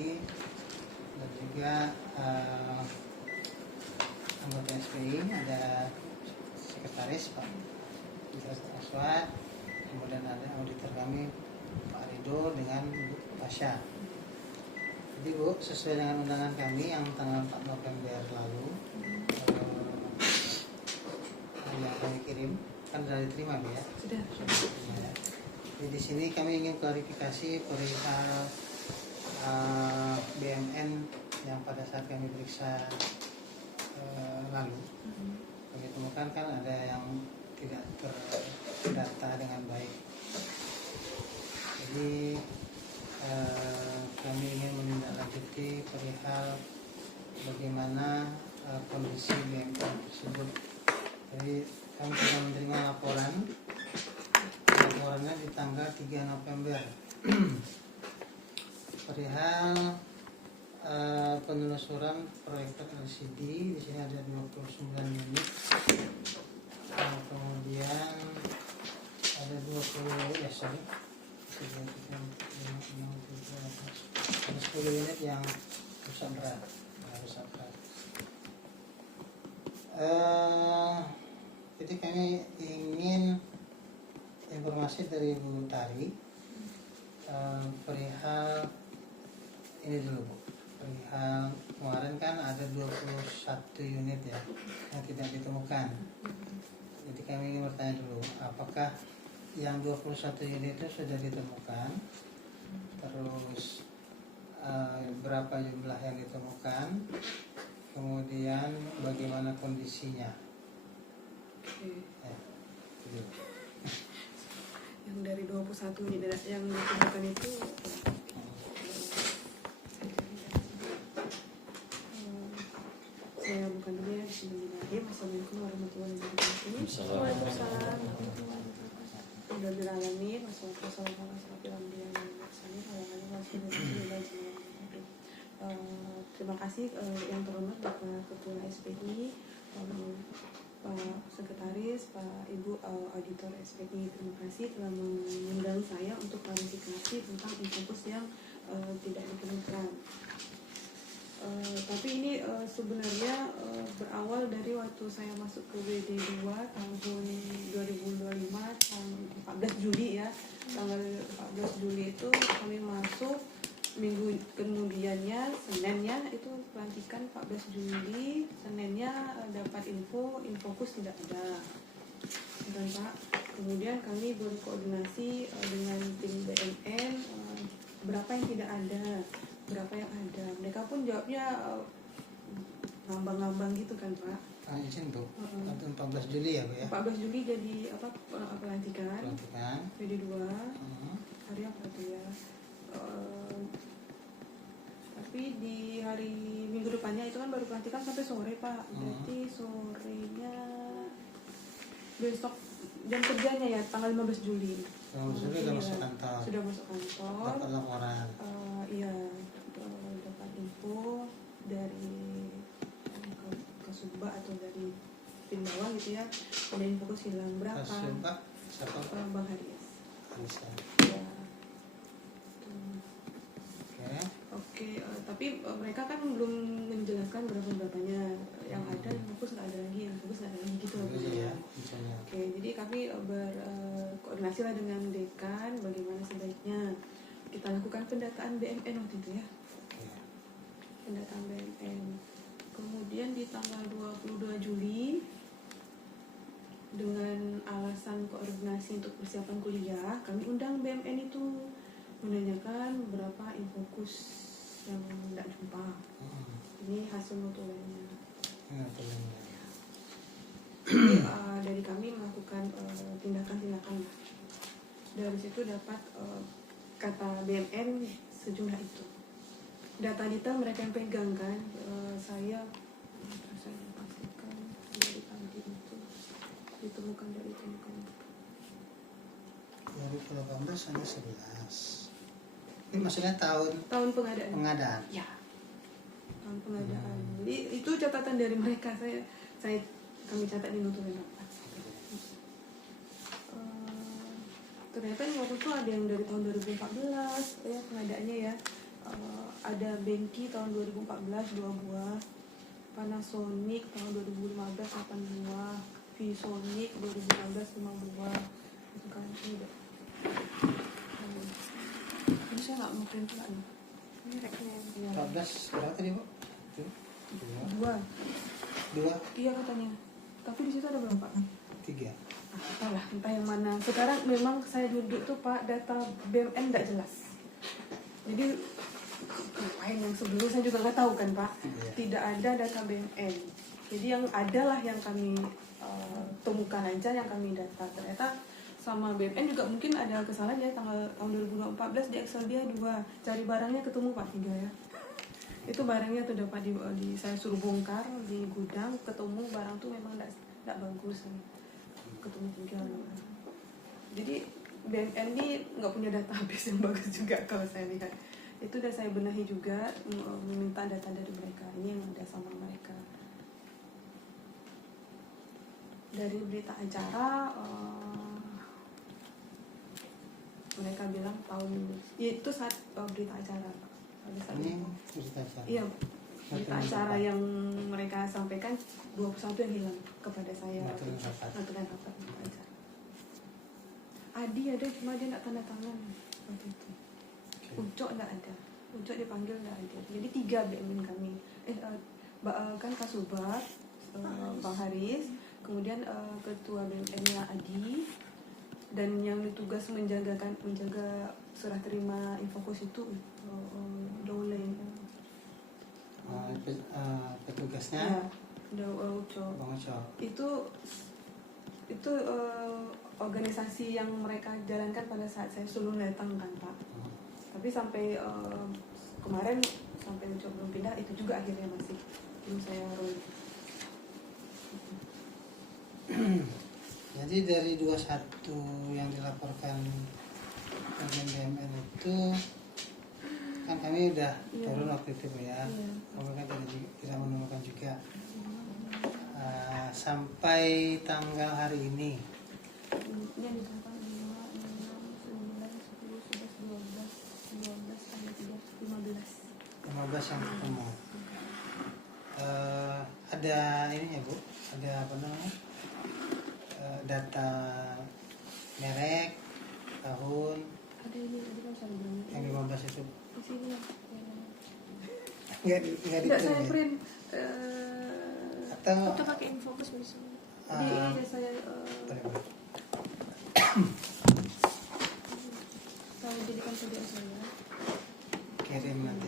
SPI dan juga anggota SPI, ada sekretaris Pak Aswad, kemudian ada auditor kami Pak Rido dengan Bu Tasya. Jadi Bu, sesuai dengan undangan kami yang tanggal 4 November lalu yang kami kirim, kan sudah diterima Bu ya? Sudah. Ya. Jadi di sini kami ingin klarifikasi perihal BMN yang pada saat kami periksa lalu kami temukan kan ada yang tidak terdata dengan baik. Jadi kami ingin menindaklanjuti perihal bagaimana kondisi BMN tersebut. Jadi kami sudah menerima laporannya di tanggal 3 November perihal penelusuran proyek LCD. Di sini ada 29 unit. Kemudian ada 10 unit yang rusak berat. Jadi kami ingin informasi dari Bu Tari perihal ini dulu Bu. Perihal kemarin kan ada 21 unit ya yang tidak ditemukan. Jadi kami ingin bertanya dulu, apakah yang 21 unit itu sudah ditemukan? Terus berapa jumlah yang ditemukan? Kemudian bagaimana kondisinya? Yang dari 21 unit yang ditemukan itu saya bukan dulu ya. Bismillahirrahmanirrahim. Assalamualaikum warahmatullahi wabarakatuh. Waalaikumsalam. Alhamdulillahirrahmanirrahim. Wassalamualaikum warahmatullahi wabarakatuh. Terima kasih yang terhormat Bapak Ketua SPI, Pak Sekretaris, Pak Ibu Auditor SPI. Terima kasih telah mengundang saya untuk klarifikasi tentang infocus yang tidak ditemukan. Tapi ini sebenarnya berawal dari waktu saya masuk ke WD2 tahun 2025 tanggal 14 Juli ya. Tanggal 14 Juli itu kami masuk, minggu kemudiannya Seninnya itu pelantikan 14 Juli, Seninnya dapat infokus tidak ada. Dan Pak, kemudian kami berkoordinasi dengan tim BMN, berapa yang tidak ada, berapa yang ada. Mereka pun jawabnya ngambang-ngambang gitu kan Pak. Izin Bu, 14 Juli ya Bu ya? 14 Juli jadi pelantikan PD2. Hari apa itu ya? Tapi di hari minggu depannya itu kan baru pelantikan sampai sore Pak. Berarti sorenya besok jam kerjanya ya tanggal 15 Juli. Sudah masuk kantor. Sudah masuk kantor. Dapat laporan. Iya, dapat info dari Kasubag atau dari tim bawah gitu ya. Ada info hilang berapa? Kasubag siapa? Bang Haris. Ya. Oke, tapi mereka kan belum menjelaskan berapanya. Yang ada yang fokus nggak ada lagi, yang fokus nggak ada lagi gitu. Ya, oke, jadi kami berkoordinasi lah dengan dekan bagaimana sebaiknya kita lakukan pendataan BMN waktu itu ya. Pendataan BMN. Kemudian di tanggal 22 Juli dengan alasan koordinasi untuk persiapan kuliah, kami undang BMN itu menanyakan berapa infokus yang tidak jumpa. Ini hasil notulennya. Jadi dari kami melakukan tindakan-tindakan. Dari situ dapat kata BMN sejumlah itu. Data detail mereka yang pegang kan. Saya pastikan dari tadi itu ditemukan dari temukan. 2018 hanya 11. Ini maksudnya tahun pengadaan. Ya, tahun pengadaan. Jadi itu catatan dari mereka. Kami catat di notulen Bapak. Ternyata waktu itu ada yang dari tahun 2014 ya pengadaannya ya. ada Benki tahun 2014 2 buah, Panasonic tahun 2015 8 buah, Visonic 2015 5 buah. Itu kan ini deh. Ini saya nggak mau print pula nih. Ini reknya yang 14 berapa tadi Bu? Dua. 2. Dua. Iya katanya. Tapi di situ ada berapa? 3. Entahlah, entah yang mana. Sekarang memang saya duduk tuh Pak, data BMN nggak jelas. Jadi ngapain yang sebelumnya saya juga nggak tahu kan Pak. Iya. Tidak ada data BMN. Jadi yang adalah yang kami temukan aja, yang kami data. Ternyata sama BMN juga mungkin ada kesalahan ya, tahun 2014 di Excel dia 2. Cari barangnya ketemu Pak 3 ya. Itu barangnya tuh dapat saya suruh bongkar di gudang, ketemu barang tuh memang tidak bagus, ketemu 3. Jadi BNN ini nggak punya database yang bagus juga kalau saya lihat. Itu udah saya benahi juga, meminta data dari mereka. Ini yang ada sama mereka. Dari berita acara, mereka bilang tahun itu saat berita acara. Ini berita acara. Iya, berita acara yang mereka sampaikan 21 yang hilang kepada saya. Notulen rapat berita acara. Adi ada, cuma dia nak tanda tangan waktu itu. Ucok enggak ada. Ucok dipanggil enggak ada. Jadi 3 BMN kami. Kan Kasubat, Bang Haris, kemudian ketua BMN-nya Adi, dan yang ditugas menjaga serah terima infokos itu Dole. Petugasnya Ucok. Bang Ucok. Itu organisasi yang mereka jalankan pada saat saya sebelum datang kan Pak. Tapi sampai kemarin sampai Ucok belum pindah, itu juga akhirnya masih belum saya roll. Jadi dari 21 yang dilaporkan BMN itu kan kami udah turun waktu itu ya. Kami kan tidak menemukan juga sampai tanggal hari ini. Ini yang ditemukan 5, 6, 9, 10, 11, 12, 13, 15 yang ketemu. Ada ininya Bu, ada apa namanya? Data merek, tahun. Ada ini kan saya bilang. Yang 15 itu. Di sini ya. Enggak Tidak saya print. Atau pakai infocus bisa. Di ini aja saya saya jadikan PDF saya. kirim nanti.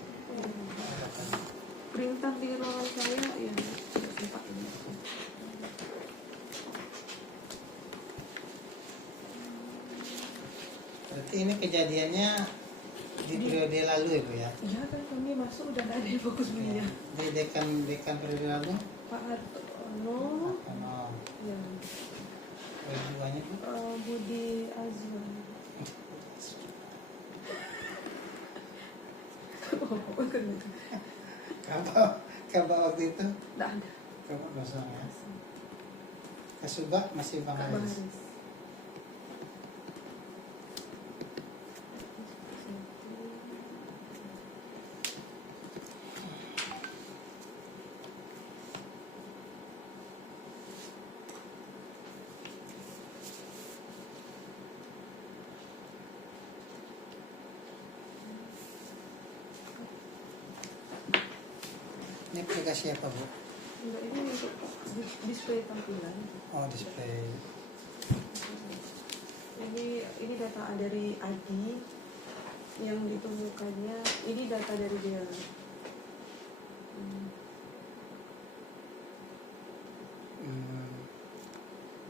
Printan di ruangan saya ya tidak sempat ini. Berarti ini kejadiannya di periode lalu ya Bu ya? Iya kan kami masuk udah nggak ada yang fokus minyak. Di dekan periode lalu? Pak Hartono, ya. Keduanya Bu? Budi Azwan. Oh, bukan itu. Kabar waktu itu? Nggak ada. Kabar kosong ya? Kasubag masih Bang Bang Haris. Haris. Ini aplikasi apa Bu? Enggak, ini untuk display tampilan. Oh, display. Ini data dari Adi yang ditemukannya. Ini data dari dia.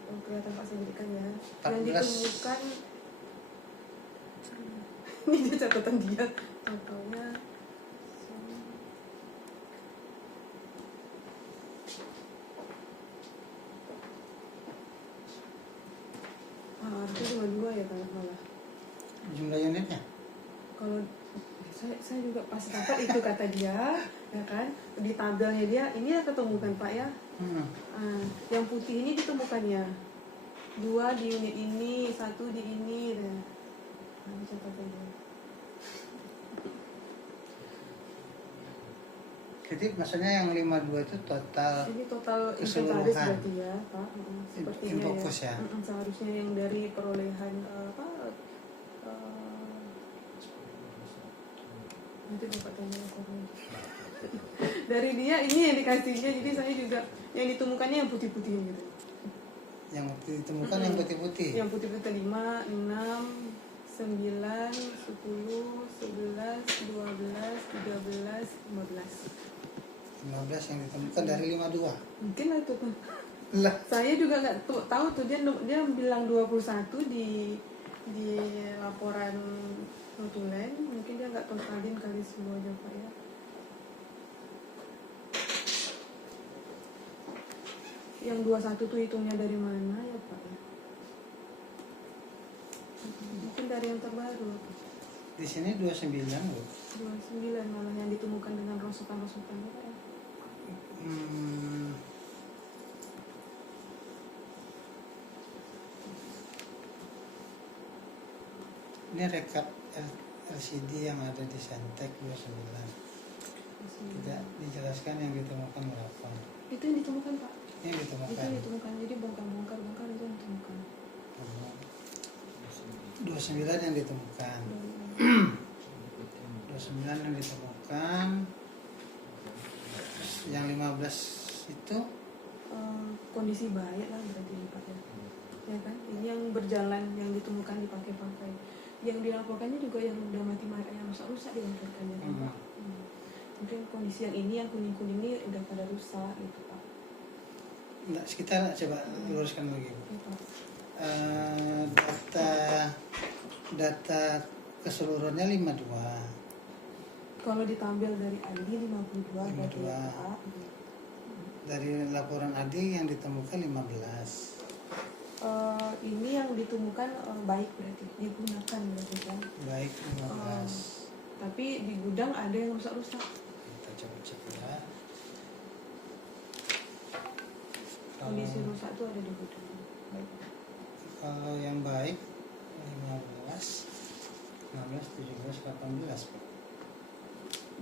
Oh, kelihatan Pak saya berikan ya. Yang 14. ditemukan. Ini dia catatan dia. Totalnya. Harusnya cuma 2 ya kalau malah. Jumlah unitnya? Kalau saya juga pas dapat itu kata dia, ya kan, di tabelnya dia ini ya ketemukan Pak ya. Yang putih ini ditemukannya 2 di unit ini, 1 di ini, dan ini catatannya. Jadi maksudnya yang 52 itu total Ini total keseluruhan. inventaris berarti ya Pak. Sepertinya Infokus ya. Seharusnya yang dari perolehan apa nanti Bapak tanya aku. Dari dia ini yang dikasihnya, jadi saya juga yang ditemukannya yang putih-putih gitu. Yang ditemukan yang putih-putih. Yang putih-putih 5, 6, 9, 10, 11, 12, 13, 15. 15 yang ditemukan dari 52. Mungkin lah itu Pak. Lah, Saya juga nggak tahu tuh dia bilang 21 di laporan notulen, mungkin dia nggak totalin kali semuanya Pak ya. Yang 21 tuh hitungnya dari mana ya Pak ya? Mungkin dari yang terbaru. di sini 29 loh. 29 malah yang ditemukan dengan rosokan-rosokannya Pak ya. Ini rekap LCD yang ada di Sentek 29. Tidak dijelaskan yang ditemukan berapa. Itu yang ditemukan Pak. Yang Itu ditemukan yang ditemukan, jadi bongkar itu yang ditemukan. 29 yang ditemukan. 29 yang ditemukan. Yang 15 itu Kondisi baik lah berarti Pak ya. Ya kan? Ini yang berjalan, yang ditemukan dipakai-pakai. Yang dilaporkannya juga yang udah mati-mati, yang rusak-rusak dilaporkannya kan Pak. Mungkin kondisi yang ini, yang kuning-kuning ini udah pada rusak gitu Pak. Nah, kita coba luruskan lagi. Ya, Pak. Data keseluruhannya 52. Kalau ditampil dari Andi 52 berarti 52. ya, Pak. Dari laporan Adi yang ditemukan 15. Ini yang ditemukan baik berarti digunakan berarti kan. Baik 15. Tapi di gudang ada yang rusak-rusak. Kita coba cek ya. Kondisi rusak itu ada di gudang. Baik. Kalau yang baik 15, 16, 17, 18.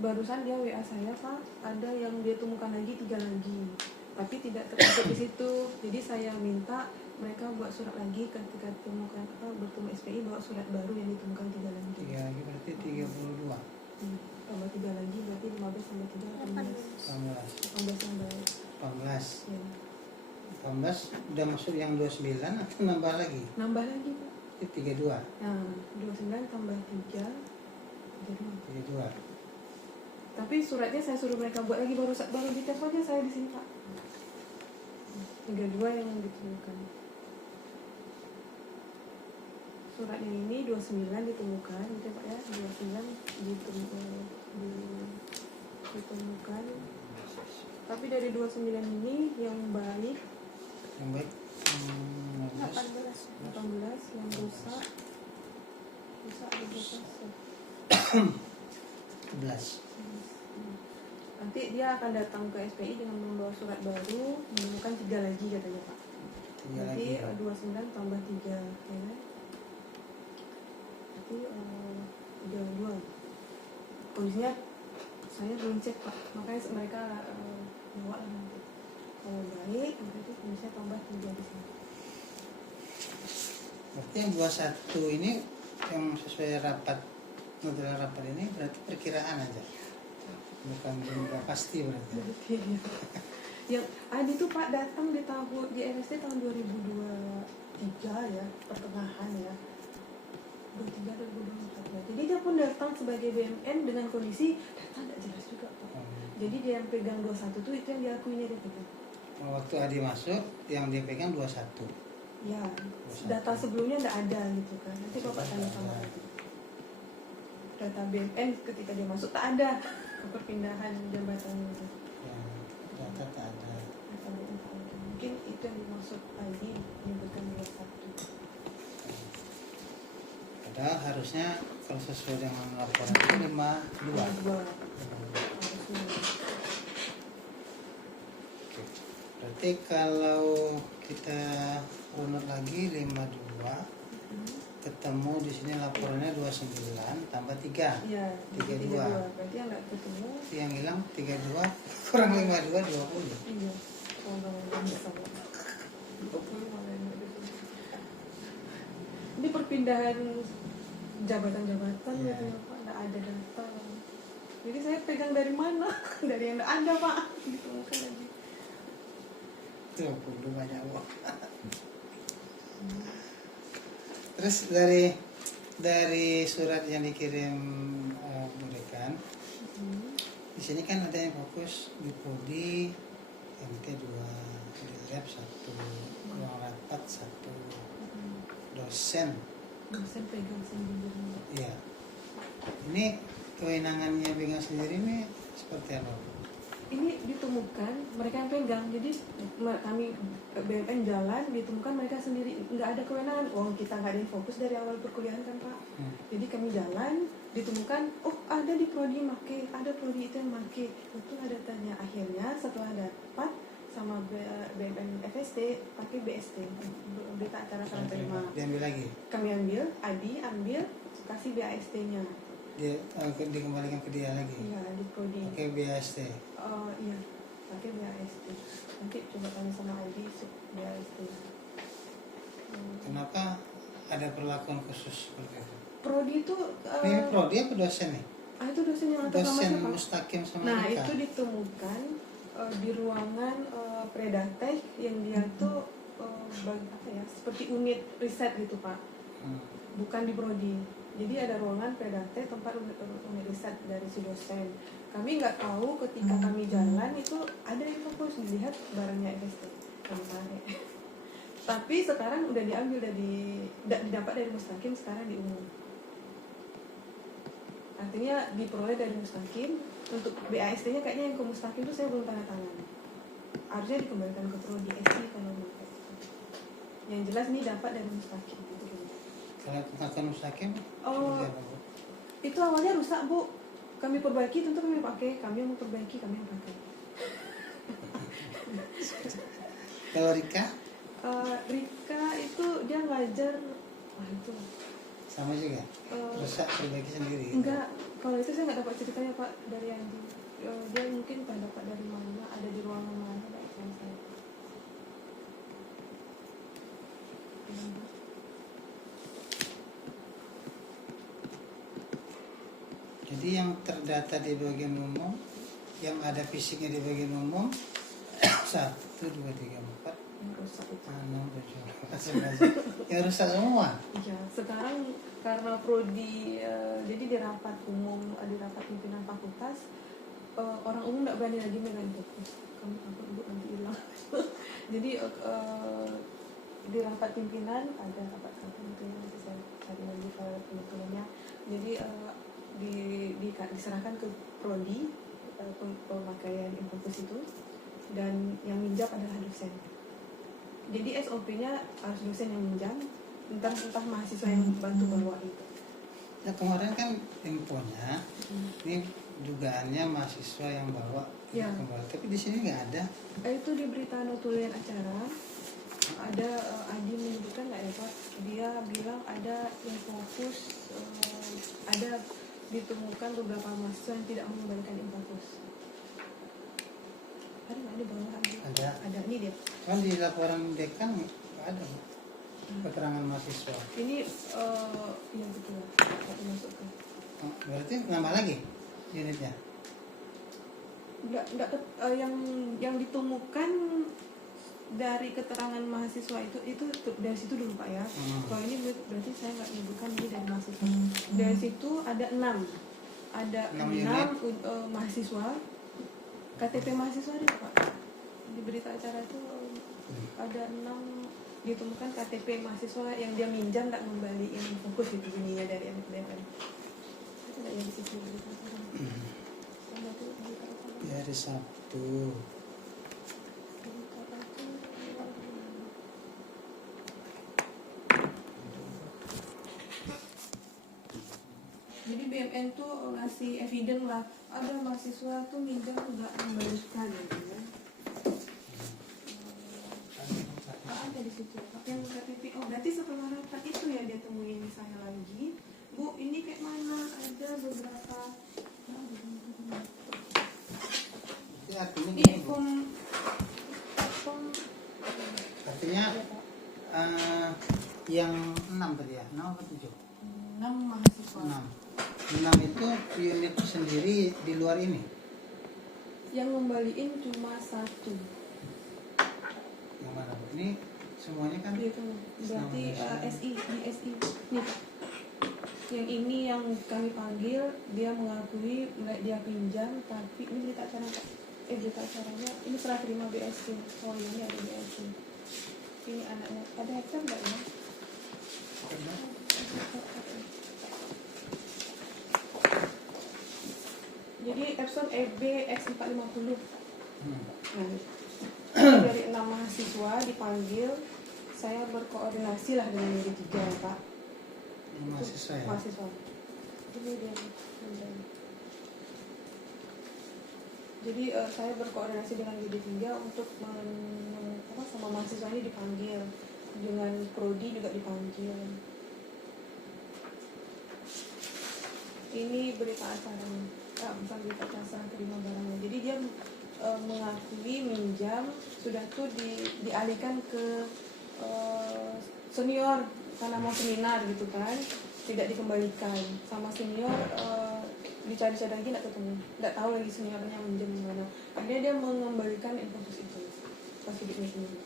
Barusan dia WA saya Pak, ada yang dia temukan lagi 3 lagi, tapi tidak termasuk di situ. Jadi saya minta mereka buat surat lagi ketika temukan bertemu SPI, bawa surat baru yang ditemukan 3 lagi. 3 lagi berarti 32. Tambah 3 lagi berarti 15 tambah 3 18 yang baik. 18. Ya. 18 udah masuk yang 29 atau nambah lagi? Nambah lagi Pak. Itu 32. Nah, 29 tambah 3 32. Tapi suratnya saya suruh mereka buat lagi, baru dites aja saya di sini Pak. 32 yang ditemukan. Surat yang ini 29 ditemukan, gitu Pak ya. 29 ditemukan. Tapi dari 29 ini yang baik Yang baik 18 yang rusak ada berapa? 11. Nanti dia akan datang ke SPI dengan membawa surat baru, menemukan 3 lagi katanya Pak. 3 Nanti lagi. 29 tambah 3 ya kan? Nanti 32. Kondisinya saya belum cek Pak, makanya mereka bawa lah nanti. Kalau baik berarti kondisinya tambah 3 di sini. Berarti yang 21 ini yang sesuai notulen rapat ini berarti perkiraan aja, bukan jumlah pasti berarti. Yang Adi tuh Pak datang di MST tahun 2023 ya, pertengahan ya, 2024 ya. Jadi dia pun datang sebagai BMN dengan kondisi data tidak jelas juga Pak. Jadi dia yang pegang 21 tuh itu yang diakuinya dia pegang. Waktu Adi masuk yang dia pegang 21. Ya, data sebelumnya tidak ada gitu kan. Nanti Bapak tanya sama Adi. Data BMN ketika dia masuk tak ada perpindahan jabatan itu. Ya, data tak ada. Data BMN tak ada. Mungkin itu yang dimaksud Adi menyebutkan 21. Padahal harusnya kalau sesuai dengan laporan itu 52. Oke. Berarti kalau kita runut lagi 52 ke ketemu di sini laporannya 29 tambah 3. Iya, 32. Berarti yang nggak ketemu. Yang hilang 32 kurang 52 20. Iya. Oh, nggak bisa. 20 malah nggak bisa. Ini perpindahan jabatan-jabatan Iya. gitu ya Pak, nggak ada data. Jadi saya pegang dari mana? Dari yang nggak ada Pak. Gitu kan lagi. 20 banyak banget. Terus dari surat yang dikirim Bu Dekan, di sini kan ada yang fokus di prodi, MT 2, di lab 1, ruang rapat 1, dosen. Dosen pegang sendiri. Iya. Ini kewenangannya pegang sendiri ini seperti apa, Bu? Ini ditemukan mereka yang pegang, jadi kami BMN jalan ditemukan mereka sendiri, nggak ada kewenangan. Kita nggak ada yang fokus dari awal perkuliahan kan Pak. Jadi kami jalan ditemukan, oh ada di prodi make, ada prodi itu yang make, itu ada tanya. Akhirnya setelah dapat sama BMN FST pakai BST, berita acara serah terima, Diambil lagi. kami ambil, Adi ambil, kasih BAST-nya. Dia dikembalikan ke dia lagi. Iya di prodi. Oke, BAST. Iya, pakai BAST. Nanti coba tanya sama Adi BAST. Kenapa ada perlakuan khusus seperti itu? Prodi itu Ini prodi apa dosen nih? itu dosen yang atas nama Dosen siapa? Mustakim sama Nah, Rika. itu ditemukan di ruangan Predatek yang dia tuh apa ya, seperti unit riset gitu Pak. Bukan di prodi. Jadi ada ruangan Predatek tempat unit riset dari si dosen. Kami nggak tahu ketika kami jalan itu ada yang fokus dilihat barangnya FST. Kami tarik. Tapi sekarang udah diambil didapat dari Mustakim, sekarang di umum. Artinya diperoleh dari Mustakim. Untuk BAST-nya kayaknya yang ke Mustakim itu saya belum tanda tangan. Harusnya dikembalikan ke prodi SI kalau mau. Yang jelas ini dapat dari Mustakim gitu. Kalau pengakuan Mustakim, Oh, seperti apa, Bu? itu awalnya rusak Bu. Kami perbaiki, tentu kami pakai. Kami yang mau perbaiki, kami yang pakai. Kalau Rika Rika itu dia ngajar, itu sama juga, rusak perbaiki sendiri. enggak. Kalau itu saya nggak dapat ceritanya Pak dari Andi. Dia mungkin tak dapat dari mana, ada di ruangan mana, nggak tahu saya. Jadi yang terdata di bagian umum, yang ada fisiknya di bagian umum 1, 2, 3, 4, Yang rusak itu. 6, 7, 8, 9, yang rusak semua. Iya, sekarang karena prodi, jadi di rapat umum, di rapat pimpinan fakultas, orang umum nggak berani lagi megang fokus. Kami takut Bu nanti hilang. Jadi di rapat pimpinan ada rapat itu nanti saya cari lagi kalau kebetulannya. Jadi diserahkan ke prodi pemakaian infocus itu, dan yang minjam adalah dosen. Jadi SOP-nya harus dosen yang minjam, entah mahasiswa yang bantu bawa itu. Nah, kemarin kan infonya ini dugaannya mahasiswa yang bawa Ya. kembali, tapi di sini nggak ada. Itu di berita notulen acara ada Adi menyebutkan nggak ya Pak? Dia bilang ada yang fokus, ada ditemukan beberapa mahasiswa yang tidak mengembalikan infocus. Ada nggak di bawah Adi? Ada, ini dia. Kan di laporan dekan nggak ada, Bu, keterangan mahasiswa. Ini iya betul. Aku masuk ke. Berarti nambah lagi unitnya. Enggak, yang ditemukan dari keterangan mahasiswa itu dari situ dulu Pak ya. Kalau ini berarti saya nggak menyebutkan ini dari mahasiswa. Dari situ ada 6 mahasiswa. KTP mahasiswa ada Pak. Di berita acara itu ada 6 ditemukan KTP mahasiswa yang dia minjam nggak ngembaliin fokus itu bunyinya dari MPDN. Itu nggak yang di situ berita acara. Di hari Sabtu. Jadi BMN tuh ngasih evidence lah, ada mahasiswa tuh minjam nggak mengembalikan gitu ya. Ada di situ. Yang KTP, berarti setelah rapat itu ya dia temuin saya Yang 6 tadi ya, 6 apa 7? 6 mahasiswa. 6 itu unit sendiri di luar ini. Yang ngembaliin cuma 1. Yang mana? Ini semuanya kan Gitu. Berarti SI di SI. Nih Pak. Yang ini yang kami panggil, dia mengakui dia pinjam, tapi ini berita acara berita acaranya ini serah terima BSC. Oh ini ada BSC. Ini anaknya. Ada hektar nggak ya? Jadi Epson EB X450. Nah, dari 6 mahasiswa dipanggil, saya berkoordinasi lah dengan yang 3 Pak. mahasiswa ya. Mahasiswa. Ini dia. Jadi saya berkoordinasi dengan GD3 untuk sama mahasiswa ini dipanggil, dengan prodi juga dipanggil. Ini berita acaranya, bukan berita acara terima barangnya. Jadi dia mengakui minjam, sudah tuh dialihkan ke senior karena mau seminar gitu kan, tidak dikembalikan sama senior. Dicari-cari lagi nggak ketemu, nggak tahu lagi seniornya minjem mana. Akhirnya dia mengembalikan infus itu pas hidupnya sendiri.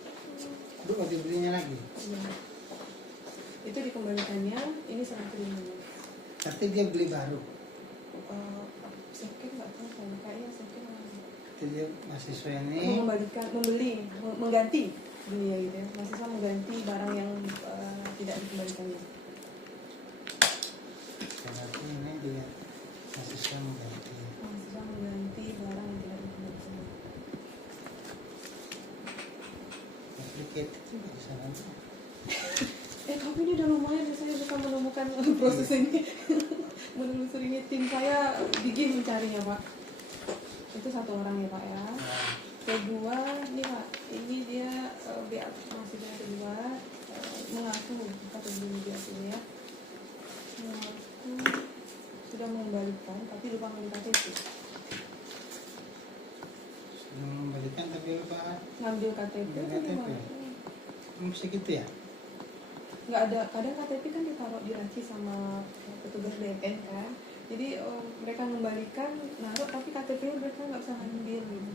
Lu dibelinya lagi? Iya. Itu dikembalikannya, ini serah terimanya. Tapi dia beli baru. Second nggak tahu saya, kayaknya second. Jadi mahasiswa ini mengganti dunia gitu ya. Mahasiswa mengganti barang yang tidak dikembalikannya. Berarti ini dia mahasiswa mengganti. Mahasiswa mengganti barang yang tidak dikembalikannya. Complicated juga di sana. Tapi ini udah lumayan saya bisa menemukan proses ini. Menelusuri tim saya gigih mencarinya Pak. Itu 1 orang ya Pak ya. Kedua, ini Pak, ini dia BA masih yang kedua mengaku kata dulu dia sini ya. Mengaku sudah mengembalikan tapi lupa ngambil KTP. Sudah mengembalikan tapi lupa Ngambil KTP. Mesti gitu ya? Nggak ada, kadang KTP kan ditaruh di laci sama petugas BNN kan. Jadi mereka mengembalikan naruh tapi KTP-nya mereka nggak bisa ambil gitu.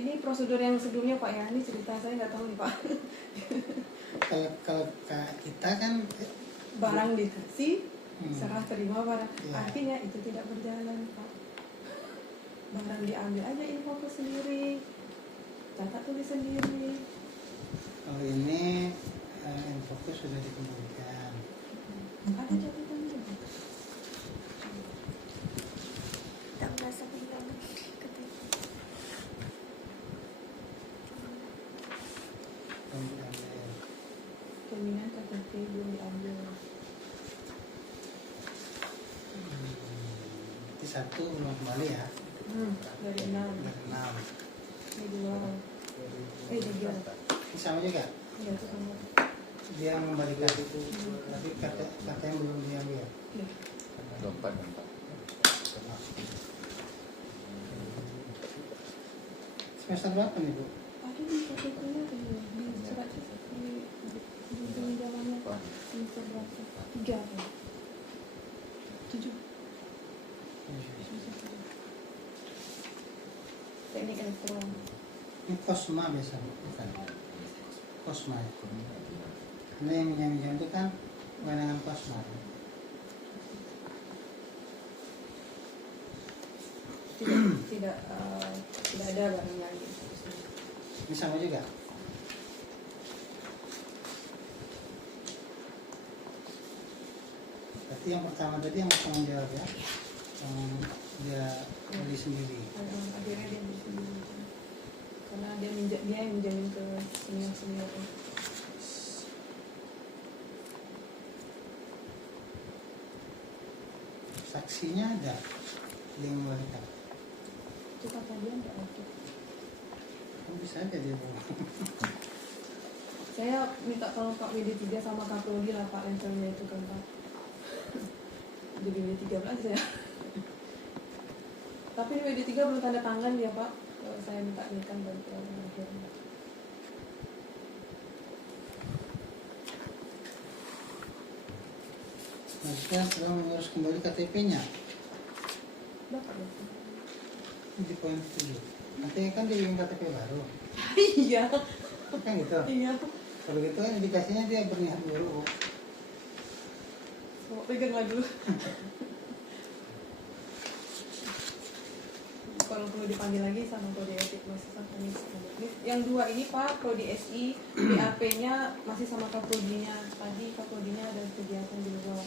Ini prosedur yang sebelumnya Pak ya, ini cerita saya nggak tahu nih Pak. Kalau kita kan Barang dikasih, serah terima barang. Ya. Artinya itu tidak berjalan Pak. Barang diambil aja info sendiri, catat tulis sendiri. kalau ini infoku sudah dikembalikan. Ada catatannya. Tak merasa kehilangan KTP. Belum diambil. Jaminan KTP belum diambil. Berarti 1 belum kembali ya? Dari 6. Dari 6. Ini 2. 3. Ini sama juga? Iya itu sama. Dia mengembalikan itu, tapi katanya belum diambil. Iya. 24. Semester berapa nih Bu? Ada di KTP-nya di surat di pinjamannya semester berapa? 3 apa? 7. Teknik elektron. Ini Kosma biasa Bu, bukan? Kosma ya? Karena yang minjam itu kan kewenangan Kosma. Tidak ada barang lagi. Ini sama juga? Berarti yang pertama tadi yang bertanggung jawab ya? Yang dia beli sendiri. Akhirnya dia beli sendiri. Karena dia yang minjamin ke senior. Saksinya ada yang mengembalikan. Itu kata dia nggak ada. Kan bisa aja dia bawa. Saya minta tolong Pak WD3 sama Kaprodi lah Pak rentalnya itu kan Pak. Jadi WD3 lagi saya. Tapi ini WD3 belum tanda tangan dia Pak. Saya minta kan bantuan akhirnya. Nah, kita sedang mengurus kembali KTP-nya Dapat dapat. di poin 7. Nanti kan dibikin KTP baru, Iya. kan gitu. Iya. Kalau gitu kan indikasinya dia berniat buruk. Mau peganglah dulu. Kalau perlu dipanggil lagi sama kode etik masih sama ini. Yang dua ini Pak, prodi SI, BAP-nya masih sama kaprodinya. Tadi kaprodinya ada kegiatan di luar.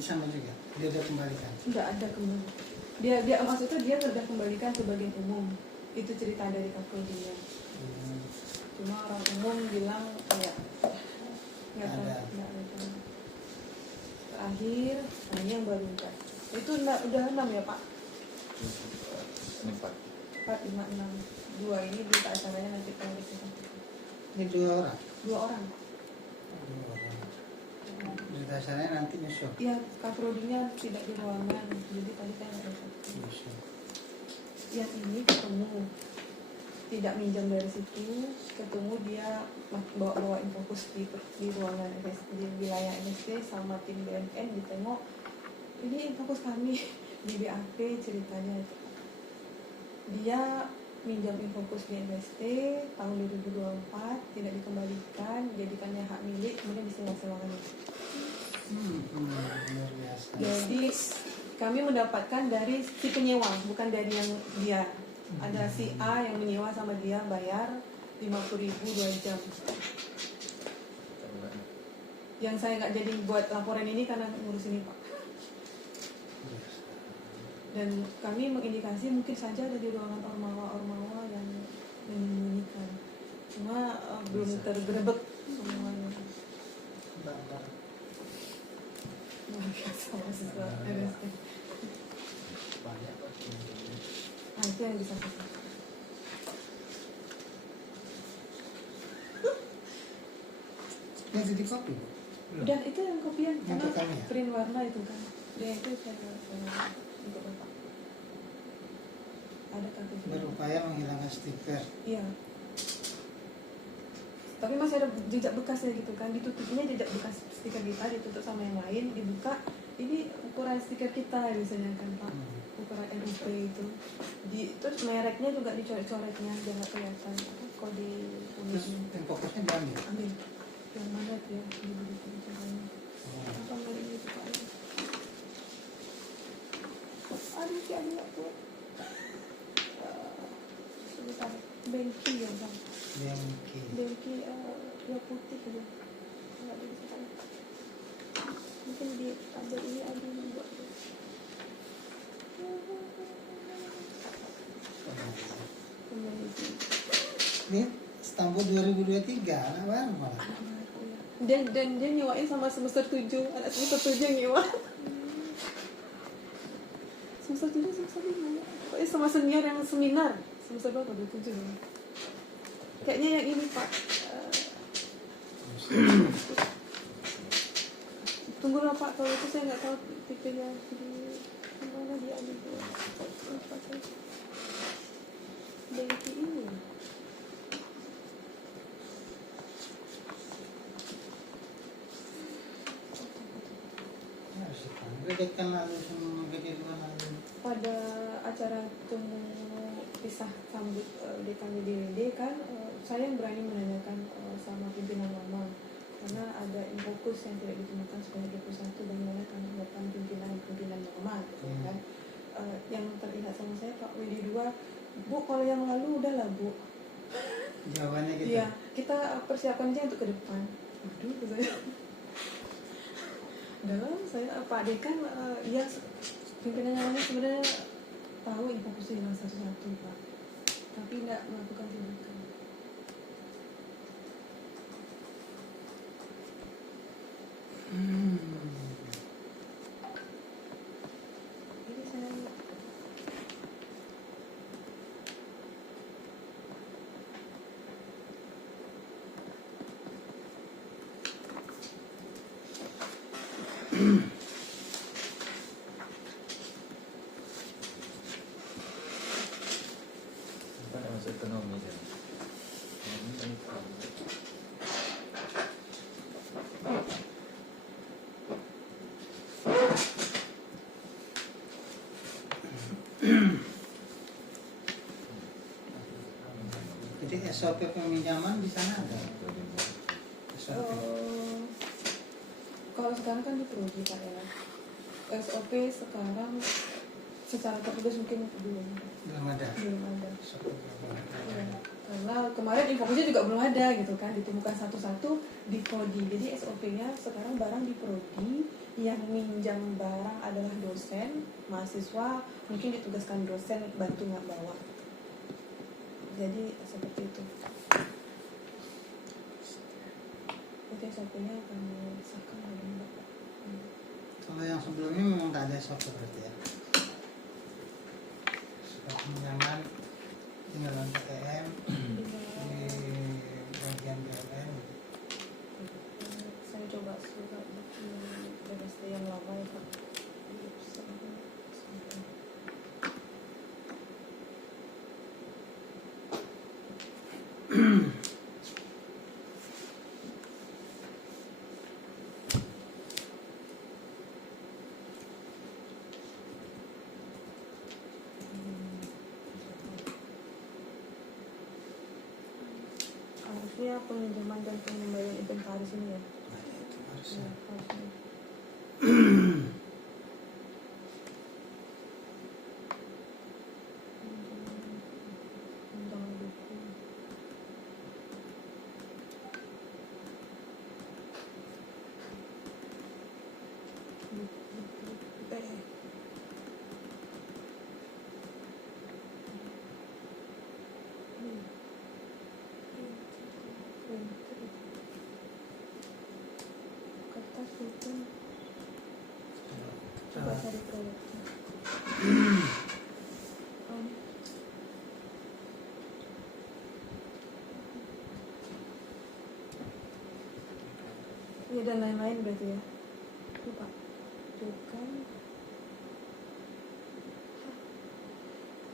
Sama juga, dia udah kembalikan. Enggak ada kembali. Dia maksudnya dia sudah kembalikan ke bagian umum. Itu cerita dari kaprodinya. Cuma orang umum bilang kayak nggak Ada. ada. Terakhir, nah ini yang baru Kak. Itu udah 6 ya Pak? Ini Pak. 4, 5, 6. 2 ini berita acaranya nanti kalau kita. Ini 2 orang. 2 orang. 2 orang. Berita acaranya nanti nyusul. Ya, kaprodinya tidak di ruangan. Jadi tadi saya nggak dapat. Nyusul. Yang ini ketemu. Tidak minjam dari situ, ketemu dia bawa infokus di ruangan di wilayah MSD sama tim BNN ditengok ini infokus kami di BAP ceritanya dia minjam infokus di MSD tahun 2024 tidak dikembalikan jadikannya hak milik kemudian disewa-sewakan Luar biasa. jadi kami mendapatkan dari si penyewa bukan dari yang dia. Ada si A yang menyewa sama dia bayar 50.000 2 jam. Yang saya nggak jadi buat laporan ini karena ngurus ini Pak. Dan kami mengindikasi mungkin saja ada di ruangan ormawa yang menyembunyikan. Cuma belum tergerebek semuanya. Luar biasa mahasiswa MSD. Nah itu yang bisa saya. Ini jadi kopi, Bu? Udah itu yang kopian Yang karena kami ya? print warna itu kan. Dia itu saya untuk Bapak. Ada KTP. Berupaya menghilangkan stiker. Iya. Tapi masih ada jejak bekasnya gitu kan. Ditutupnya jejak bekas stiker kita ditutup sama yang lain, dibuka. Ini ukuran stiker kita misalnya kan Pak. Ukuran NUP itu. Terus mereknya juga dicoret-coretnya biar nggak kelihatan kode Terus unitnya. infokusnya diambil. Ambil. Yang mana tuh ya? Dibeli caranya. Apa nggak ini itu Pak? Aduh si adik aku. Sebentar. Bengki ya Bang. Bengki ya putih aja. Nggak bisa kan. Mungkin di tabel ini ada yang buat. Ini Istanbul 2023, anak baru malah. Dan dia nyewain sama semester 7. Anak semester 7 yang nyewa. Semester 7, semester 5. Pokoknya sama senior yang seminar. Semester berapa? 27. Kayaknya yang ini Pak. Tunggulah Pak, kalau itu saya nggak tahu tipenya di mana dia ambil itu. Bengki ini. Harus dipanggil lalu sama kedua lalu. Pada acara temu pisah sambut dekan DWD kan saya berani menanyakan sama pimpinan lama karena ada infokus yang tidak ditemukan sebanyak 21 dan banyak kami buatan pimpinan lama gitu kan. Yang terlihat sama saya Pak WD2 Bu kalau yang lalu udahlah Bu. Jawabannya gitu. Iya kita persiapan aja untuk ke depan. Aduh saya. Dalam saya Pak Dekan ya pimpinan yang lain sebenarnya tahu infokusnya hilang satu-satu Pak, tapi tidak melakukan tindakan. Jadi saya Bukan masuk ekonomi kan. Jadi SOP peminjaman di sana ada. SOP. Kalau sekarang kan diperlukan Pak ya. SOP sekarang secara tertulis mungkin Belum ada. belum ada. SOP belum ada. Ya, karena kemarin infokusnya juga belum ada gitu kan, ditemukan satu-satu di prodi. Jadi SOP-nya sekarang barang di prodi, yang minjam barang adalah dosen, mahasiswa mungkin ditugaskan dosen bantu nggak bawa. Jadi seperti itu. Itu SOP-nya kami sahkan oleh Mbak. Kalau yang sebelumnya memang tak ada SOP berarti ya. Surat pinjaman penyaluran PTM di bagian BLN. Saya coba surat BPST yang lama ya Pak. Harusnya peminjaman dan pengembalian inventaris ini ya. Nah, itu Ya, harusnya. harusnya. Pinjaman buku. Kertas itu coba cari proyeknya. Oh, ini. Iya dan lain-lain berarti ya. Lupa. Tuh kan.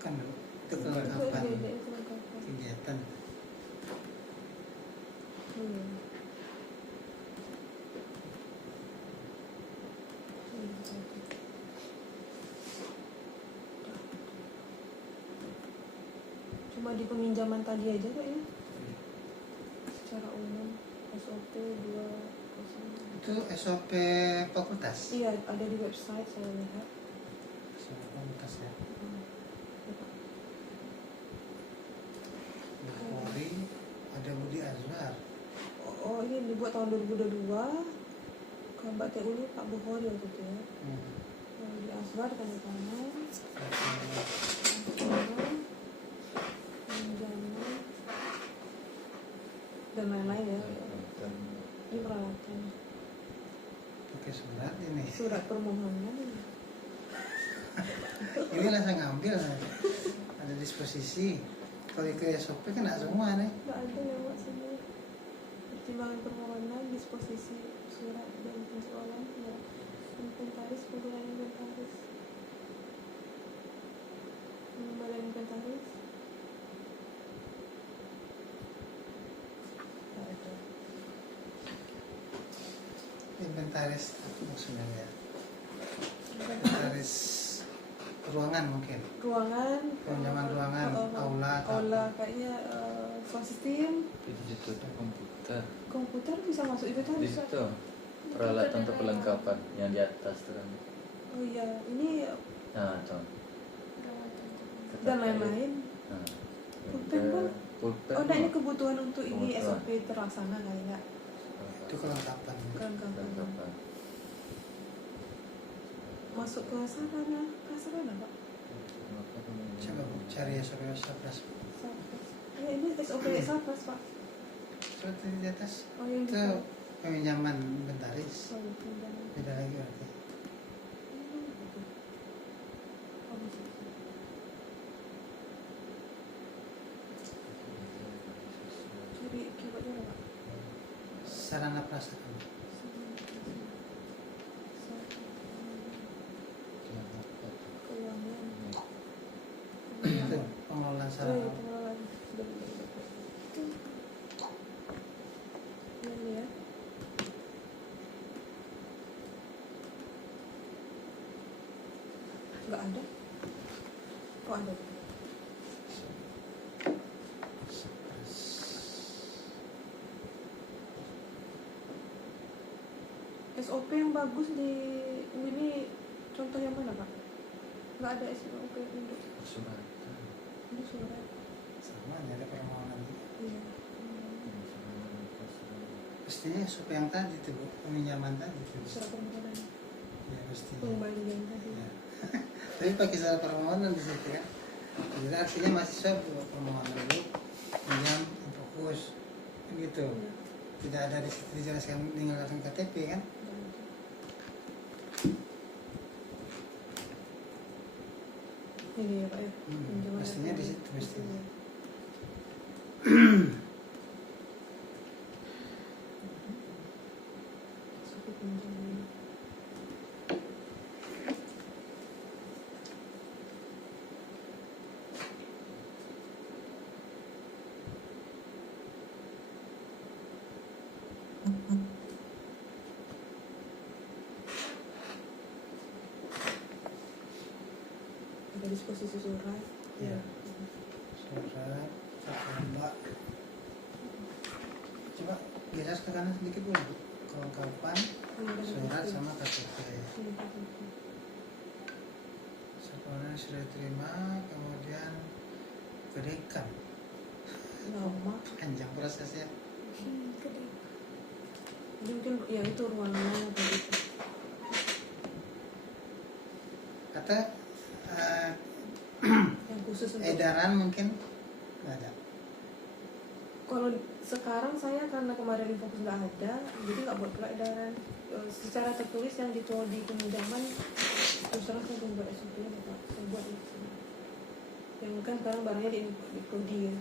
Kan itu kelengkapan Itu kelengkapan. kegiatan. Iya. Cuma di peminjaman tadi aja kok ya. Secara umum SOP 20. Itu SOP fakultas. Iya, ada di website saya lihat. SOP fakultas ya. Di Polri ada Budi Azwar. Oh, ini dibuat tahun 2022. Kabar TU Pak Bukhari waktu itu ya. Di Asbar tanda tangan. Pinjaman dan lain-lain ya. Ini peralatan. Pakai surat ini. Surat permohonan. Ini langsung ngambil. Ada disposisi. Kalau ke SOP kan nggak semua nih. Nggak ada ya Pak semua. Pertimbangan permohonan, disposisi surat dan penjualan ya. Inventaris, penggunaan inventaris. Pengembalian inventaris. Nggak ada. Inventaris maksudnya ya. Inventaris ruangan mungkin. Ruangan, Pinjaman ruangan, aula, aula kayaknya sound system, Itu itu komputer. komputer bisa masuk itu kan Di bisa. situ peralatan untuk perlengkapan yang di atas tuh kan. Oh iya, ini Nah, tuh. dan lain-lain. Nah, Pulpen pun. pulpen. Oh, nah ini kebutuhan untuk ini Kebutuhan. SOP terlaksana kayak itu kelengkapan. kelengkapan. Perlengkapan. Masuk ke sarana, prasarana Pak. Coba Bu, cari SOP Sapras. Sarpas. Ya ini SOP Sarpas Pak. Coba tadi di atas. Oh yang Itu peminjaman inventaris. Oh, pinjaman. Beda lagi berarti. Oh, bisa. Cari keywordnya apa Pak? Sarana prasarana. Keuangan. Itu pengelolaan Oh, sarana. iya, pengelolaan. Itu. Ini ya. Nggak ada. Oh ada. Sapras. SOP yang bagus di ini contoh yang mana Pak? Nggak ada SOP untuk Surat. ini surat. Sama ada permohonan. Iya. Pastinya supaya yang tadi tuh Bu, peminjaman tadi tuh. Surat permohonan Ya pastinya. pengembalian tadi. Ya. Tapi pakai surat permohonan di situ kan. Jadi artinya mahasiswa buat permohonan dulu, kemudian fokus kan gitu. Iya. Tidak ada di situ dijelaskan meninggalkan KTP kan. Ini ya Pak ya. Pinjaman Pastinya di dari- situ pastinya. SOP pinjaman. Ada disposisi surat. Iya. Surat, satu lembar. Coba geser ke kanan sedikit Bu. Kelengkapan surat sama KTP. Sekolahnya sudah diterima, kemudian kedekan. Lama. Panjang prosesnya. Gede. Jadi mungkin ya itu ruangannya tadi. Atau Yang khusus untuk edaran mungkin nggak ada. kalau sekarang saya karena kemarin fokus nggak ada, jadi nggak buat pula edaran. Secara tertulis yang ditulis di peminjaman terus terang saya belum buat SOP nya Pak. Saya buat itu. Yang kan sekarang barangnya di Prodi ya.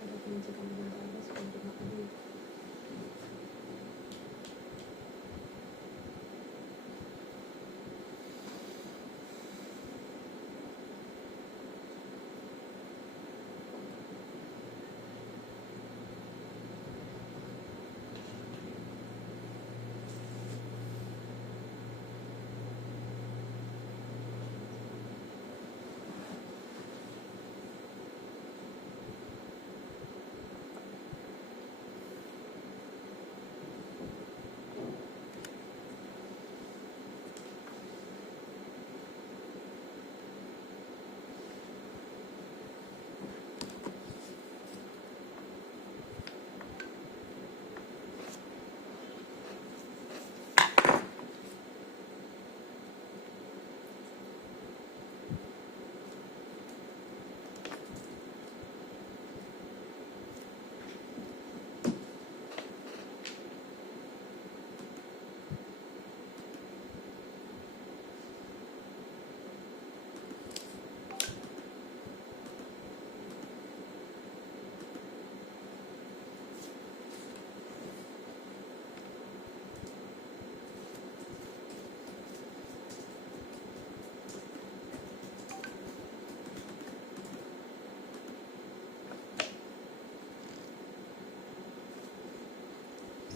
Ada penunjukan bentar sebelum dulu.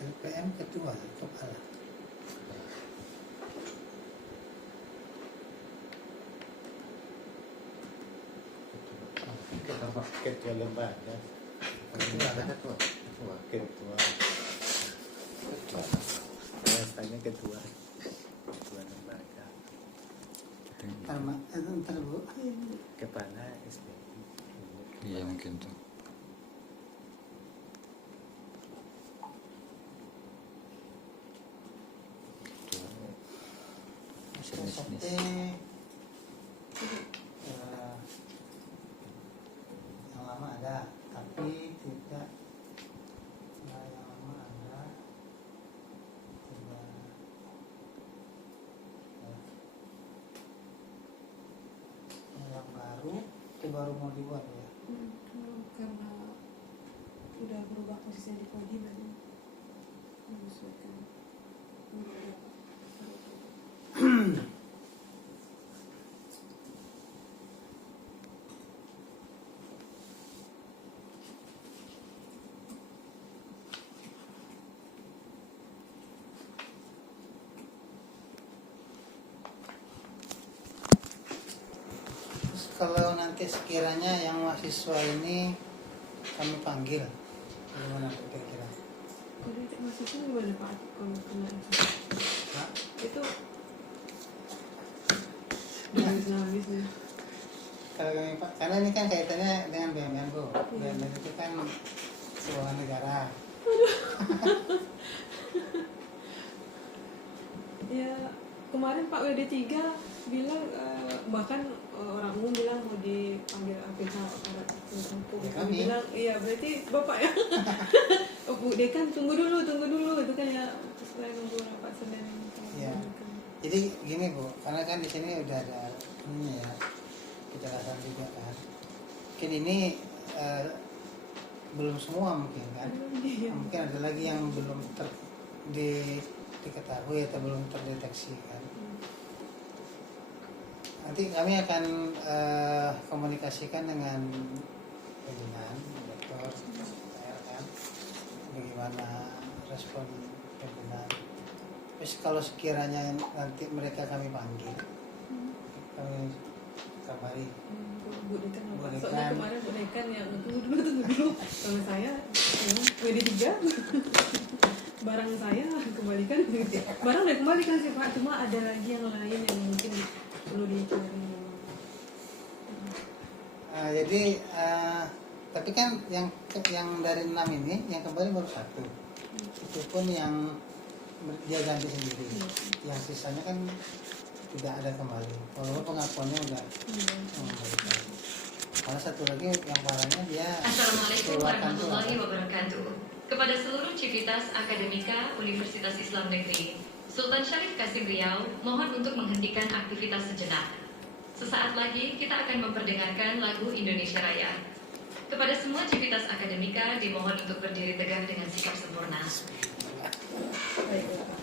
LPM ketua kepala. Ketua lembaga. Ketua kan? Ketua. Ketua. Ketua. Biasanya ketua. Ketua lembaga. Ntar Bu. Kepala SPI. Iya mungkin tuh. SOP Bisnis. yang lama ada, tapi tidak. Nah, yang lama ada. baru itu baru mau dibuat ya. Karena udah berubah posisinya di Kodi berarti menyesuaikan. Terus kalau nanti sekiranya yang mahasiswa ini kami panggil, gimana kira-kira? Jadi maksudnya gimana Pak kalau kena itu? Nah, Itu habis-habisnya. kalau kami karena ini kan kaitannya dengan BUMN Bu. BUMN itu kan keuangan negara. Ya kemarin Pak WD3 bilang bahkan orang umum bilang mau dipanggil APH aparat hukum. Ya, kami. Bilang iya berarti Bapak ya. Oh, Bu Dekan tunggu dulu itu kan ya supaya nunggu rapat Senin. Iya. Jadi gini Bu, karena kan di sini udah ada ini ya kejelasan juga kan. Mungkin ini belum semua mungkin kan. Mungkin ada lagi yang belum diketahui atau belum terdeteksi kan. Nanti kami akan komunikasikan dengan pimpinan, direktur, kan, bagaimana respon pimpinan. Terus kalau sekiranya nanti mereka kami panggil, kami kabari. Bu Dekan Bu soalnya Dekan. kemarin Bu Dekan yang tunggu dulu kalau saya WD3 barang saya kembalikan barang udah kembalikan sih Pak, cuma ada lagi yang lain yang mungkin perlu dicari. Jadi tapi kan yang dari 6 ini yang kembali baru 1. Itu pun yang dia ganti sendiri. Yang sisanya kan tidak ada kembali. Walaupun pengakuannya udah mengembalikan. Karena satu lagi yang parahnya dia Assalamualaikum lewatan tuh. warahmatullahi wabarakatuh. Kepada seluruh Civitas Akademika Universitas Islam Negeri Sultan Syarif Qasim Riau, mohon untuk menghentikan aktivitas sejenak. Sesaat lagi kita akan memperdengarkan lagu Indonesia Raya. Kepada semua Civitas Akademika dimohon untuk berdiri tegak dengan sikap sempurna. Baiklah Pak.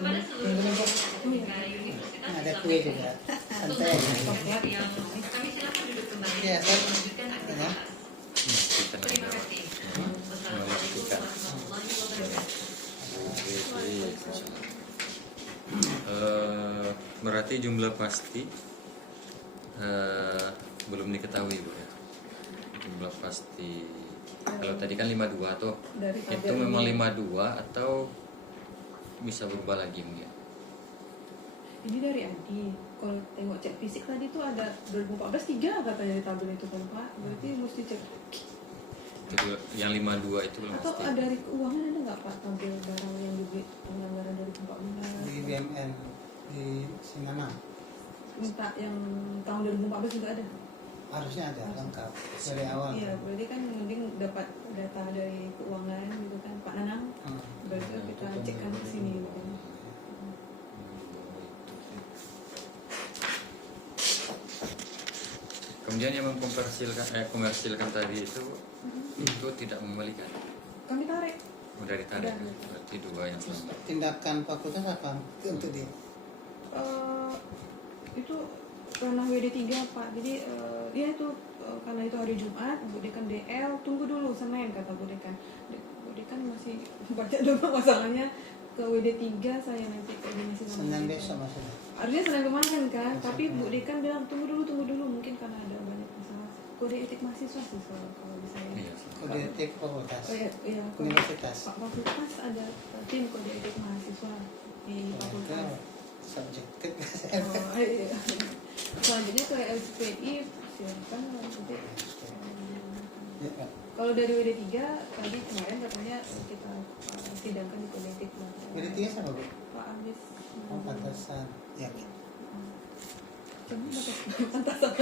Kepada seluruh Akademika Universitas Ada Islam kue Negeri juga. Sultan Santai. Syarif Riau, kami silakan duduk kembali Iya, dan saya- melanjutkan aktivitas. Terima kasih. Wassalamualaikum warahmatullahi wabarakatuh. Berarti jumlah pasti belum diketahui Bu ya. Jumlah pasti kalau tadi kan 52 tuh. Dari Itu tabel memang ini. 52 atau bisa berubah lagi mungkin. Ini dari Adi. kalau tengok cek fisik tadi tuh ada 2014 3 katanya di tabel itu kan Pak. Berarti mesti cek. Jadi yang 52 itu belum Atau pasti. ada dari keuangan ada nggak Pak tabel barang yang dibeli anggaran 2014? Di BMN di Sinama Minta yang tahun 2014 juga ada. harusnya ada lengkap dari awal. Iya, berarti kan mending dapat data dari keuangan gitu kan Pak Nanang. Hmm. Berarti kita cekkan ke sini gitu kan. Kemudian yang komersilkan tadi itu tidak membalikan. Kami tarik. Udah ditarik. Udah. Berarti 2 yang Terus selamat. tindakan fakultas apa untuk dia? Itu ranah WD3 Pak. Jadi dia itu karena itu hari Jumat, Bu Dekan DL tunggu dulu Senin kata Bu Dekan. Bu Dekan masih baca dulu masalahnya ke WD3 saya nanti koordinasi sama Senin Bu Dekan. besok maksudnya. Harusnya Senin kemarin kan, Besok, tapi Bu ya. Dekan bilang tunggu dulu mungkin karena ada banyak masalah kode etik mahasiswa sih kalau bisa ya. Iya. Kode etik fakultas. Oh iya, Universitas. Pak fakultas ada tim kode etik mahasiswa di fakultas. Subjektif. Oh, iya. Selanjutnya ke LSPI silakan nanti. Ya, Pak. Kalau dari WD3 tadi kemarin katanya kita sidangkan di kode etik. Jadi tiga sama Bu? Pak Andis. Oh, pantasan. Ya. Cuma pantasan.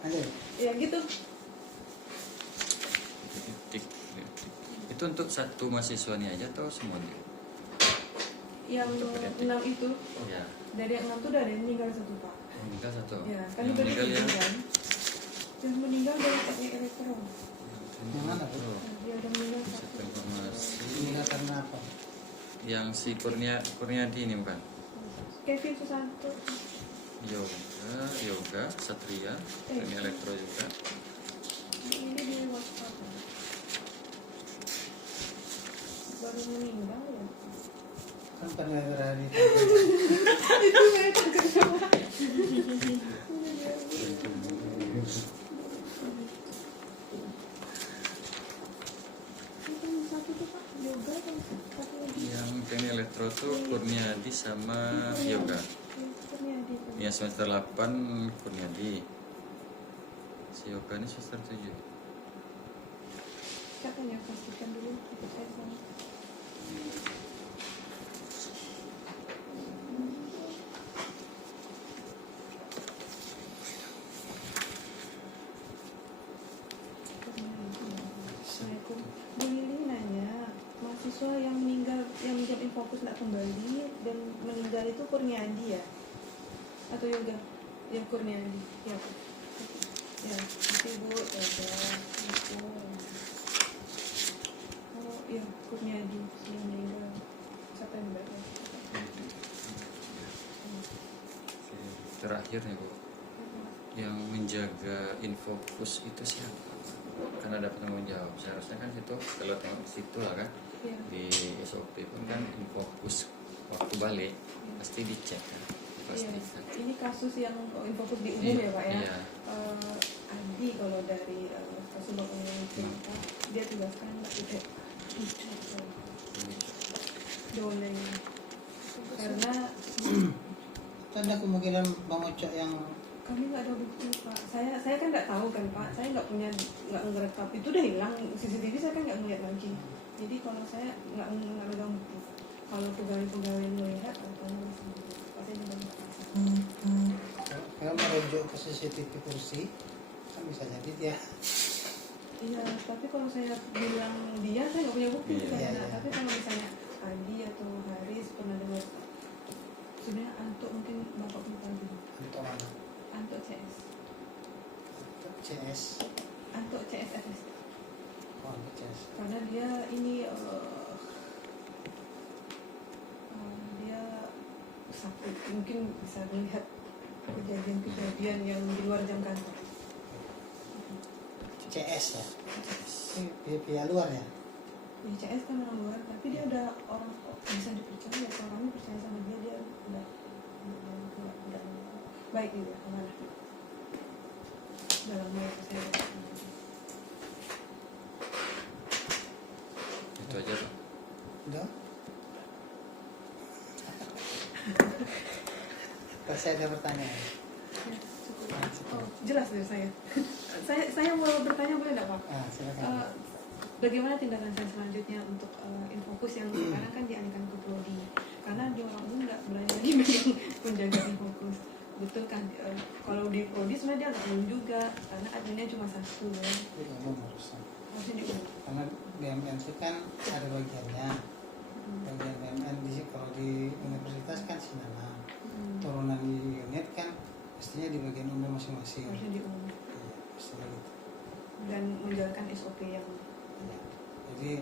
Lanjut. Ya gitu. Etik. Itu untuk satu mahasiswanya aja atau semuanya? Yang Untuk kode etik. 6 itu Ya. dari yang 6 itu ada yang meninggal satu Pak. Meninggal satu. Ya, kan Yang itu meninggal ya? kan. Yang meninggal dari teknik elektro. Yang mana, Bu? Oh, Dia ada meninggal satu satu. informasi. Meninggal karena apa? Yang si Kurniadi ini bukan? Kevin Susanto. Yoga, Satria, teknik elektro juga. Ini di WhatsApp. Baru meninggal ya. Kan pernah berada di Itu saya takut sama. Itu yang satu tuh Pak, yoga kan satu lagi. Yang teknik elektro tuh Kurniadi sama Yoga. Kurniadi. Yang semester 8 Kurniadi. Si Yoga ini semester 7. Katanya pastikan dulu ikut saya sama. Assalamualaikum. Bu Lili nanya, mahasiswa yang meninggal yang menjadi fokus tidak kembali dan meninggal itu Kurniadi ya? Atau Yoga? Ya Kurniadi. Ya. Ya, nanti Bu ada itu. Oh iya, Kurniadi yang meninggal September ya. Terakhir nih Bu, yang menjaga Infocus itu siapa? Karena dapat tanggung jawab. Seharusnya kan situ kalau tengok di situ lah kan, Iya. di SOP pun kan Infocus waktu balik pasti dicek kan, Iya, pastikan. ini kasus yang Infocus di umum ya Pak ya. Iya. Adi kalau dari kasus yang Cilangkap dia tugaskan tidak doleng karena ada kemungkinan Bang Ocok yang kami nggak ada bukti Pak. Saya kan nggak tahu kan Pak. Saya nggak ngerekap itu udah hilang CCTV saya kan nggak ngeliat lagi. Jadi kalau saya nggak megang bukti. Kalau pegawai-pegawai melihat atau pasti juga nggak bisa. kalau merujuk ke CCTV kursi kan bisa jadi dia. Iya, tapi kalau saya bilang dia, saya nggak punya bukti. Iya, Saya iya. Tapi kalau misalnya Andi atau Haris pernah dengar, sebenarnya Anto mungkin bapak punya tahu juga. Untuk mana? Anto CS, Untuk CS. Anto CSFS. Oh, untuk CS. Karena dia ini dia sakit, mungkin bisa melihat kejadian-kejadian yang di luar jam kantor. CS ya. Ini pihak luar ya. Di CS kan orang luar, tapi dia udah orang bisa dipercaya. Kalau kami percaya sama dia udah baik juga kemana dalam hal saya. Itu aja Pak. Udah. Saya ada pertanyaan. Ya, cukup. Oh, jelas dari saya. saya mau bertanya boleh nggak Pak? Silakan. Bagaimana tindakan saya selanjutnya untuk Infokus yang sekarang kan dialihkan ke Prodi? Karena di orang umum nggak berani lagi menjaga Infokus. Betul kan? Kalau di Prodi sebenarnya dia nggak umum juga karena adminnya cuma satu ya. Itu umum harusnya. Harusnya di umum. Karena BMN itu kan ada bagiannya. Bagian BMN kalau di universitas kan sinana. Turunan di unit kan pastinya di bagian umum masing-masing. Harusnya di umum. Iya, pastinya gitu. Dan menjalankan SOP yang Iya. Jadi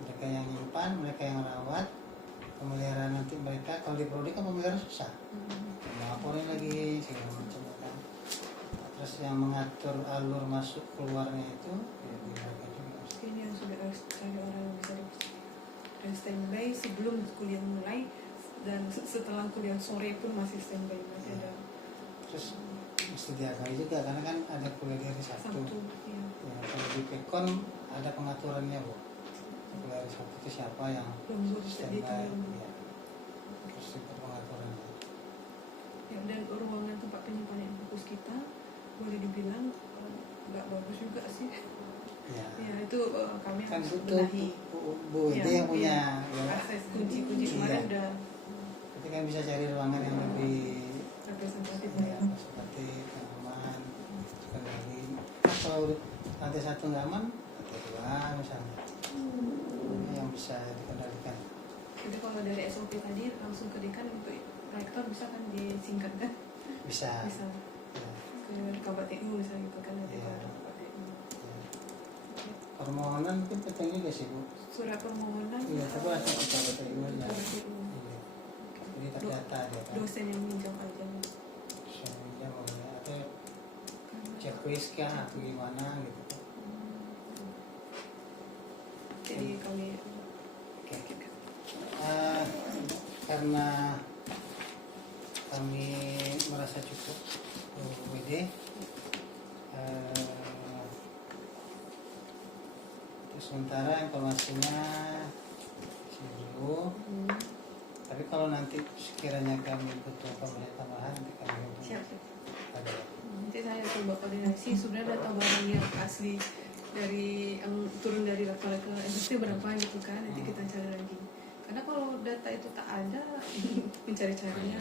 mereka yang nyimpan, mereka yang rawat, pemeliharaan nanti mereka kalau di prodi kan pemeliharaan susah. Laporin lagi segala macam kan. Terus yang mengatur alur masuk keluarnya itu ya dijaga juga. ini yang sudah harus cari orang yang bisa dan standby sebelum kuliah mulai dan setelah kuliah sore pun masih standby masih ada Terus mesti diakali juga karena kan ada kuliah di hari Sabtu. Sabtu ya. Ya, kalau di Pekon ada pengaturannya bu. Kuliah hari Sabtu itu siapa yang Lembur bisa standby, dihitung. ya. Terus itu pengaturannya. Ya, dan ruangan tempat penyimpanan Infokus kita boleh dibilang nggak bagus juga sih. Ya. Ya itu kami Kan harus itu benahi. Bu itu yang punya. Ya. Akses kunci-kunci Iya. kemarin udah Kita kan bisa cari ruangan yang lebih representatif ya, ya. seperti yang aman, kendali. Kalau lantai satu nggak aman, lantai dua misalnya, yang bisa dikendalikan. Jadi kalau dari SOP tadi langsung ke dekan untuk rektor bisa kan disingkatkan Bisa. bisa Ya, ke Kabupaten TU misalnya gitu kan nanti Iya. kalau Kabupaten TU. ya. Permohonan mungkin penting juga sih bu. Surat permohonan Iya, tapi langsung ke KPTU aja. Kabupaten TU. Iya. Jadi terdata dia kan. Dosen yang minjam aja Dosennya boleh atau checklist kah atau gimana gitu. jadi kami Oke. Karena kami merasa cukup WD, terus sementara informasinya sini dulu. Tapi kalau nanti sekiranya kami butuh pemberian tambahan, nanti kami hubungi. siap. Ada. Nanti saya coba koordinasi sebenarnya data barang yang asli dari yang turun dari level ke SST berapa gitu kan, nanti kita cari lagi. Karena kalau data itu tak ada mencari-carinya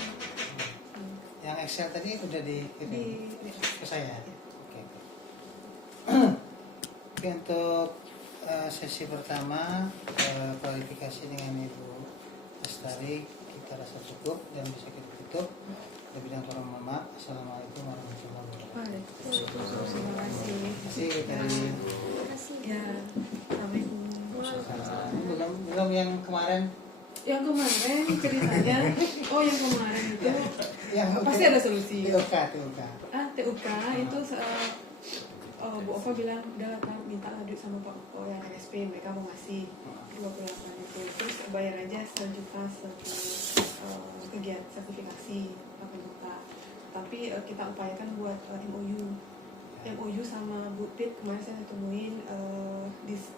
Yang Excel tadi udah dikirim di ke saya. Oke. Oke, untuk sesi pertama kualifikasi dengan Ibu Lestari kita rasa cukup dan bisa kita tutup. Lebih dan kurang mohon maaf. Assalamualaikum warahmatullahi wabarakatuh. Terima kasih. Terima kasih kita Terima kasih. Ya, Assalamualaikum. belum yang kemarin Yang kemarin ceritanya, oh yang kemarin itu yang pasti ada solusi. TUK. TUK itu Bu Ova bilang udah kan minta duit sama Pak Oko yang NSP, mereka mau ngasih 28 itu, terus bayar aja 1 juta kegiatan sertifikasi 8 juta. Tapi kita upayakan buat MOU sama Bu Pit kemarin saya temuin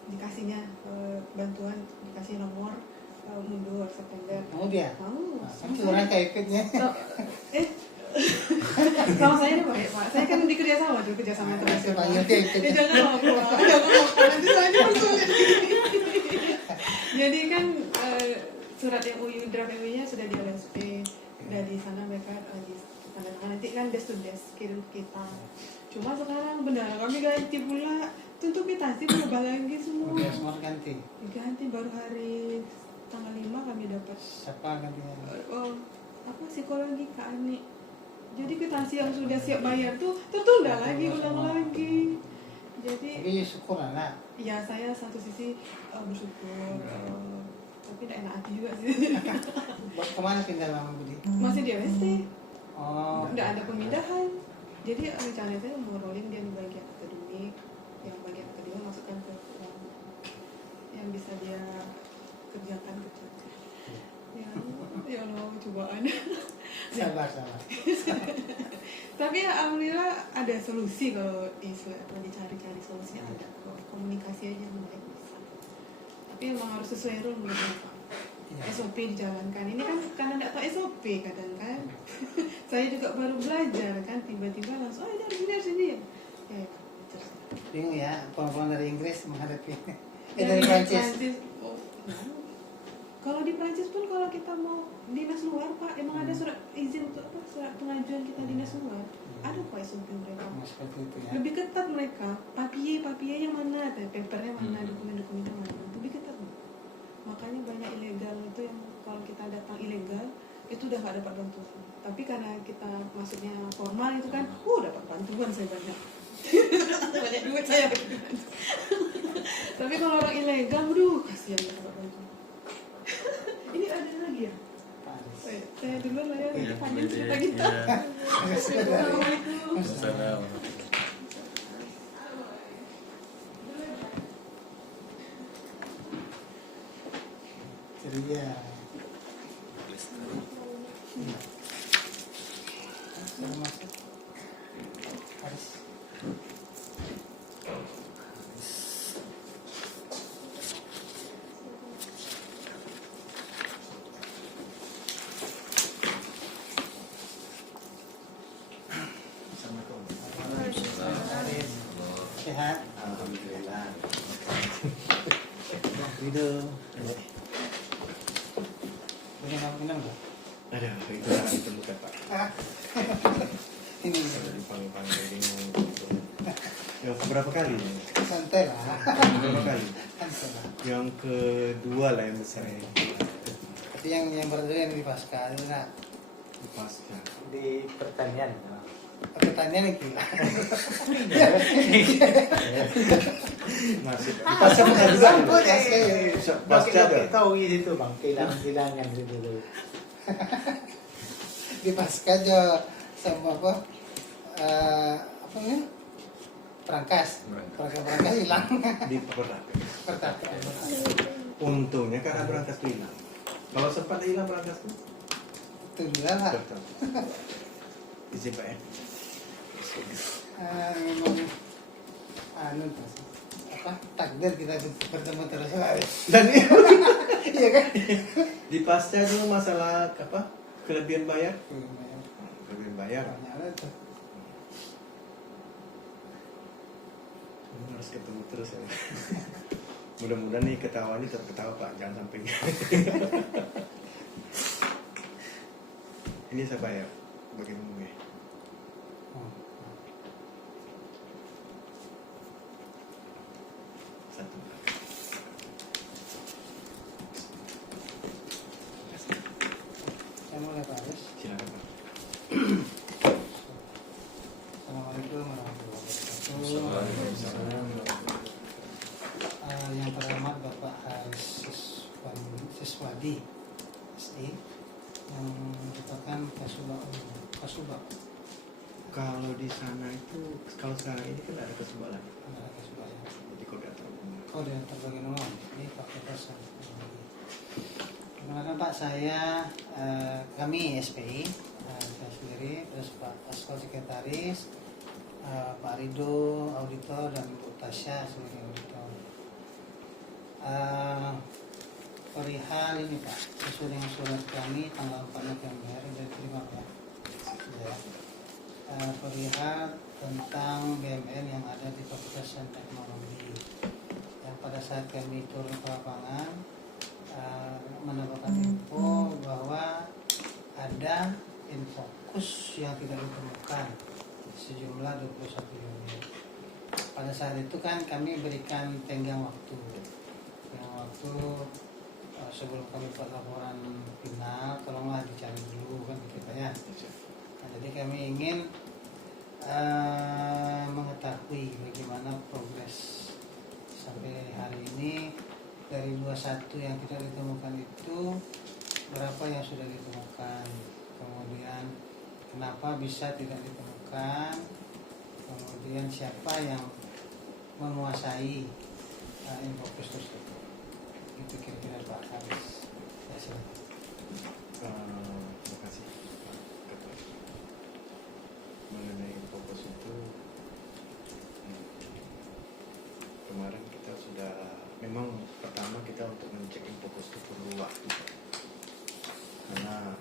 dikasihnya bantuan, dikasih nomor mundur September. Mau dia? Mau. Nanti orang kayak ikutnya. Sama saya nih Pak. Saya kan kerja sama terus. Panggil dia ikut. Jangan lapor. Nanti saya persulit. Jadi kan surat MOU draft MOU-nya sudah di LSP, udah di sana mereka lagi tanda tangan. Nanti kan desk to desk kirim kita. Cuma sekarang bendara kami ganti pula. Tentu kita sih berubah lagi semua. Udah semua ganti. Diganti baru hari tanggal 5 kami dapat Siapa gantinya? apa psikologi Kak Ani. Jadi kwitansi yang sudah siap bayar tuh tertunda lagi, ulang lagi. Jadi Tapi syukur anak. ya saya satu sisi bersyukur, tapi tidak enak hati juga sih. Kemana pindah Mama Budi? Masih di LST, Oh, tidak ada pemindahan. Jadi rencana saya mau rolling dia di bagian akademik, yang bagian akademik masukkan ke yang bisa dia kerjakan. Ya Allah, cobaan. sabar. Tapi ya, alhamdulillah ada solusi kalau dicari-cari solusinya ada. Komunikasi aja mulai bisa. Tapi emang harus sesuai rule menurut Pak. Iya. SOP dijalankan. Ini kan karena nggak tahu SOP kadang kan. Saya juga baru belajar kan, tiba-tiba langsung dari sini ya. Ya, terus. Bingung ya, pulang dari Inggris menghadapi dari Dari Prancis. Oh, kalau di Prancis pun kalau kita mau dinas luar Pak, emang ada surat izin untuk apa? Surat pengajuan kita dinas luar. Ada kok SOP mereka. Nah, seperti itu ya. Lebih ketat mereka. Papiye yang mana, papernya mana, dokumen-dokumennya mana. Lebih ketat. Makanya banyak ilegal itu yang kalau kita datang ilegal itu udah nggak dapat bantuan. Tapi karena kita maksudnya formal itu kan, dapat bantuan saya banyak. Banyak duit saya. Tapi kalau orang ilegal, kasihan nggak dapat bantuan. Ini ada lagi ya? Saya duluan lah ya, Iya, panjang iya, cerita kita. iya. Assalamualaikum. Salam. Ceria. Iya. Sudah masuk. Harus. Haris. Sehat. Alhamdulillah. Ridho. Minum nggak? Aduh, itu yang diperlukan Pak. Ini Sudah dipanggil-panggil bingung. Yang keberapa kali? santai lah. Berapa kali? Santai lah. Yang kedua lah yang besar ini. Tapi yang pertama yang di pasca itu nak Pasca. Di pertanian. pertanyaan yang gila. Masih. Pasca Pasca juga. Sambut ya. Pasca ada. Tahu itu bang, kehilangan itu dulu. Di pasca aja sama apa namanya perangkas hilang Di perangkas. pertanyaan Untungnya karena berangkas itu hilang. Kalau sempat hilang berangkas itu, tunda lah. betul. Izin Pak ya. Memang anu apa takdir kita bertemu terus lah. Dan Iya kan? di pasca itu masalah apa? Kelebihan bayar. Kelebihan bayar. Ternyata itu Harus ketemu terus ya. Mudah-mudahan nih ketawanya tetap ketawa Pak, jangan sampai. Ini siapa ya? Bagaimana ya? Satu. saya mulai Pak Aris. Silakan Pak. Assalamualaikum warahmatullahi wabarakatuh. Yang terhormat Bapak Haris Siswadi SI yang merupakan Kasubag Kalau di sana itu, kalau sekarang ini kan ada kesebalan. Jadi koordinator umum. Koordinator bagian umum ini Pak Profesor. Perkenalkan Pak, saya kami SPI, saya sendiri, terus Pak Askol Sekretaris, Pak Rido auditor, dan Bu Tasya sebagai auditor. Perihal ini Pak, sesuai dengan surat kami tanggal 4 November sudah terima Pak. Ya. Perihal tentang BMN yang ada di Fakultas Sains Teknologi. Yang pada saat kami turun ke lapangan mendapatkan info bahwa ada infokus yang tidak ditemukan sejumlah 21 unit. Pada saat itu kan kami berikan tenggang waktu sebelum kami buat laporan final, tolonglah dicari dulu kan kita ya. Nah, jadi kami ingin mengetahui bagaimana progres sampai hari ini dari 21 yang tidak ditemukan itu berapa yang sudah ditemukan, kemudian kenapa bisa tidak ditemukan, kemudian siapa yang menguasai infokus tersebut. Itu kira-kira Pak Haris. Ya, silakan. Terima kasih Pak Ketua. Mengenai fokus itu, kemarin kita sudah, memang pertama kita untuk mengecek fokus itu perlu waktu. karena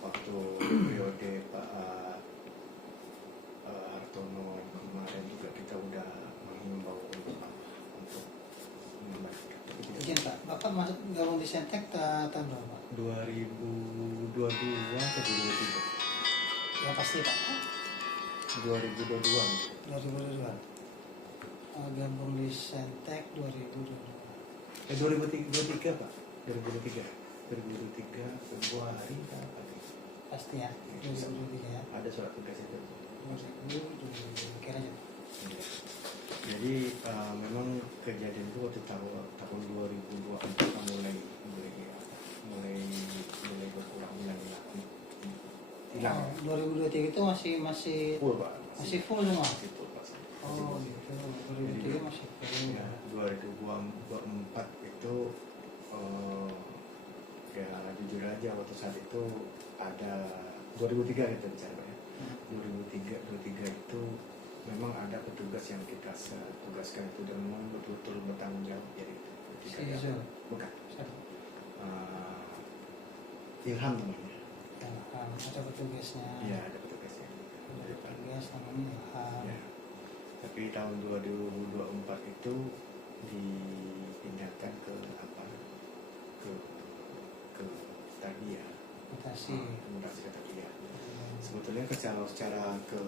waktu periode Pak Hartono kemarin juga kita udah menghimbau untuk mengembalikan. Izin Pak, Bapak masuk gabung di Sentek tahun berapa? 2022 atau 2023? Ya pasti Pak. 2022 mungkin. 2022. Gabung di Sentek 2022. 2023 Pak, 2023 Februari apa gitu. Pasti ya, 2023 ya. Ada surat tugas itu. 2023 kira aja. Jadi memang kejadian itu waktu tahun 2024 mulai berkurang hilang. 2023 itu masih Full Pak. masih full semua. Masih full Pak. Oh gitu. 2023 masih full. Ya, 2024 itu ya jujur aja waktu saat itu ada 2003 kita bicara Pak ya. 2023 itu memang ada petugas yang kita tugaskan itu dan memang betul-betul bertanggung jawab jadi Si Zul. bukan Siapa? Ilham namanya. Ada petugasnya. Iya ada petugasnya. Ada petugas namanya Ilham. Ya. Tapi tahun 2024 itu dipindahkan ke apa? Ke tadi ya. Mutasi. Mutasi ke tadi ya. Sebetulnya secara ke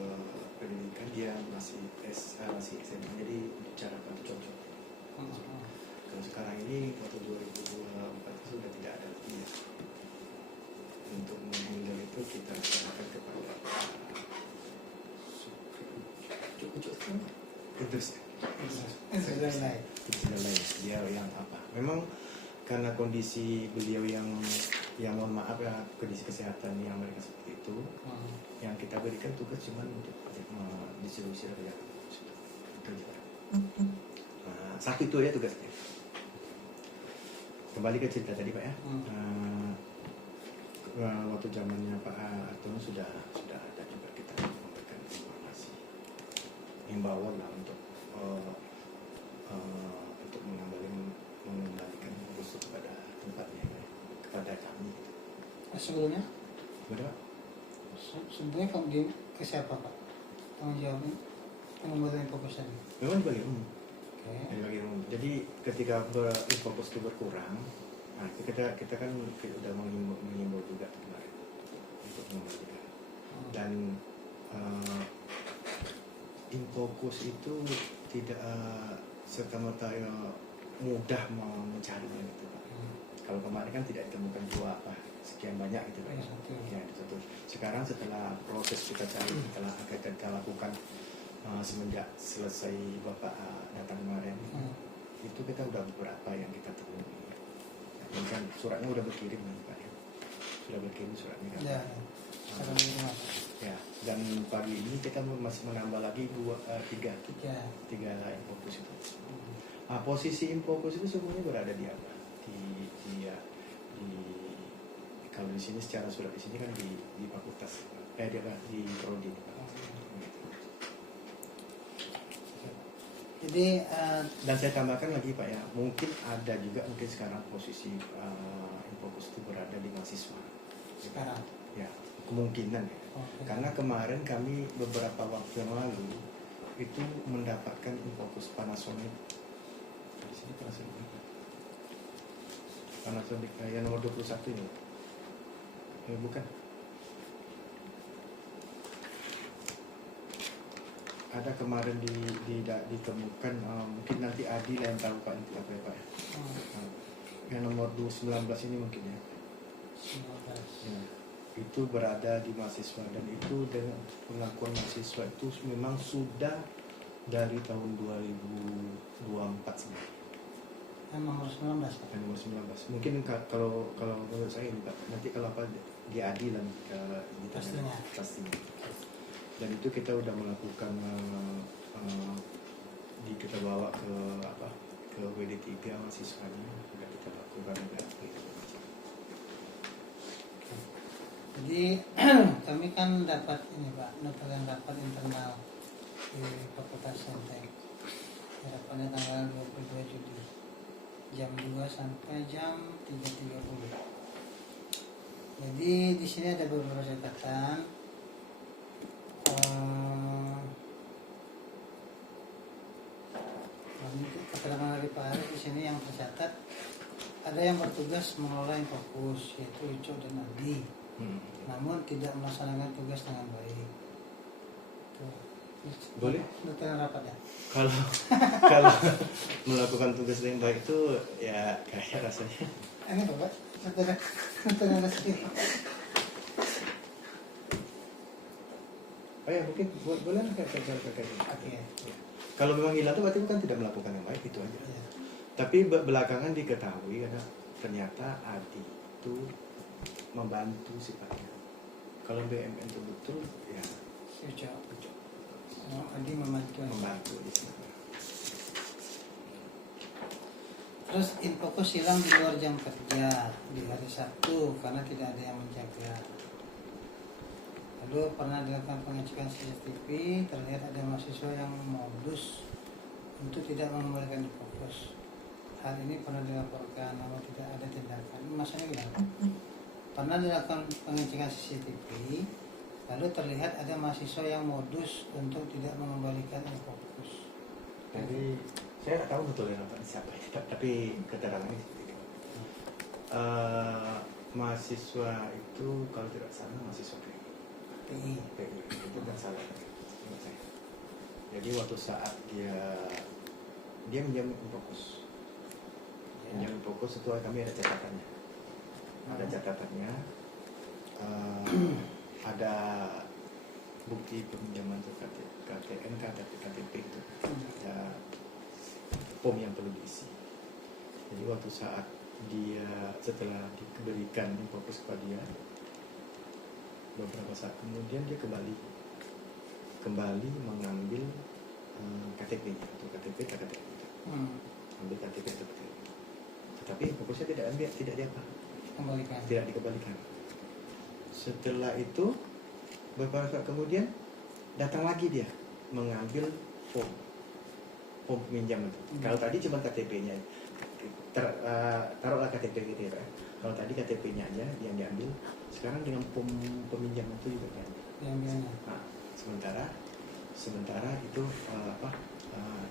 pendidikan dia masih masih SMA, jadi bicara pada cocok. Kalau sekarang ini waktu 2024 itu sudah tidak ada lagi ya. Untuk menghandle itu kita serahkan kepada Idrus. Sudah lain. Sudah lain. Dia yang apa? Memang karena kondisi beliau yang mohon maaf ya, kondisi kesehatan yang mereka seperti itu, yang kita berikan tugas cuma untuk distribusi saja. Itu aja. Nah, satu itu aja tugasnya. Kembali ke cerita tadi Pak ya. Waktu zamannya Pak Hartono sudah ada juga kita memberikan informasi, himbauan lah untuk mengembalikan busuk kepada tempatnya, kepada kami. Sebelumnya? Betul? Sebelumnya kamu di ke siapa Pak? Tanggung jawabnya pembuatan fokus tadi. Memang dibagi umum. Oke. Dibagi umum. Jadi ketika fokus itu berkurang, nah kita kan udah mengimbau juga kemarin untuk mengembalikan. Dan infokus itu tidak serta-merta mudah mencarinya gitu Pak. Kalau kemarin kan tidak ditemukan dua sekian banyak gitu Pak. Ya, satu. Sekarang setelah proses kita cari, setelah kita lakukan semenjak selesai Bapak datang kemarin, itu kita udah beberapa yang kita temui. Ini kan suratnya udah berkirim nih Pak ya. Sudah berkirim suratnya kan. Ya. Ya, dan pagi ini kita masih menambah lagi tiga infokus itu. Posisi infokus itu semuanya berada di apa? Kalau di sini secara surat di sini kan di fakultas, di prodi. Jadi dan saya tambahkan lagi Pak ya, mungkin ada juga sekarang posisi infokus itu berada di mahasiswa. sekarang. Ya, kemungkinan ya. Karena kemarin kami beberapa waktu yang lalu itu mendapatkan infokus Panasonic. Di sini Panasonic yang nomor 21 ini. Bukan. Ada kemarin ditemukan, mungkin nanti Adi lah yang tahu Pak itu apa ya Pak. Yang nomor 19 ini mungkin ya. 19. Ya. Itu berada di mahasiswa dan itu dengan pengakuan mahasiswa itu memang sudah dari tahun 2024 sebenarnya. Nomor 19 Pak. Nomor 19. Mungkin kalau menurut saya ini Pak, nanti kalau apa diadilan pastinya. Dan itu kita udah melakukan kita bawa ke WD3 mahasiswanya, sudah kita lakukan Jadi kami kan dapat ini Pak, dapat internal di Fakultas Sentek. Dapatnya tanggal 22 Juli jam 2 sampai jam 3.30. Jadi di sini ada beberapa catatan. Keterangan dari Pak Arif di sini yang tercatat ada yang bertugas mengelola yang fokus, yaitu Uco dan Adi, namun tidak melaksanakan tugas dengan baik. Tuh. Boleh? Detail rapat ya. Kalau kalau melakukan tugas yang baik itu ya kayak rasanya. Ini Bapak, detail sendiri. Oh ya mungkin boleh lah kayak Oke. Kalau memang hilang itu berarti bukan tidak melakukan yang baik, itu aja. Ya. Tapi belakangan diketahui karena ternyata Adi itu membantu sifatnya. Kalau BUMN itu betul ya Si Uco. Oh, Adi membantu. membantu di sini. Terus infokus hilang di luar jam kerja di hari Sabtu karena tidak ada yang menjaga. Lalu pernah dilakukan pengecekan CCTV, terlihat ada mahasiswa yang modus untuk tidak mengembalikan infokus. Hal ini pernah dilaporkan namun tidak ada tindakan. Ini maksudnya gimana? Pernah dilakukan pengecekan CCTV, lalu terlihat ada mahasiswa yang modus untuk tidak mengembalikan infokus. Jadi saya nggak tahu betul ya siapa ya, tapi keterangannya seperti itu. Mahasiswa itu kalau tidak salah mahasiswa PI. itu nggak salah menurut saya. Jadi waktu saat dia menjamin fokus, menjamin fokus itu kami ada catatannya, ada bukti peminjaman tuh KTN, KTP itu, ada form yang perlu diisi. Jadi waktu saat dia setelah diberikan fokus kepada dia, beberapa saat kemudian dia kembali mengambil KTP atau KTP itu, ambil KTP itu, tetapi fokusnya tidak dikembalikan. Setelah itu beberapa saat kemudian datang lagi dia mengambil form peminjaman. Kalau tadi cuma KTP-nya, taruhlah KTP gitu ya Pak. Kalau tadi KTP-nya aja yang diambil, sekarang dengan peminjaman itu juga kan. Nah, sementara itu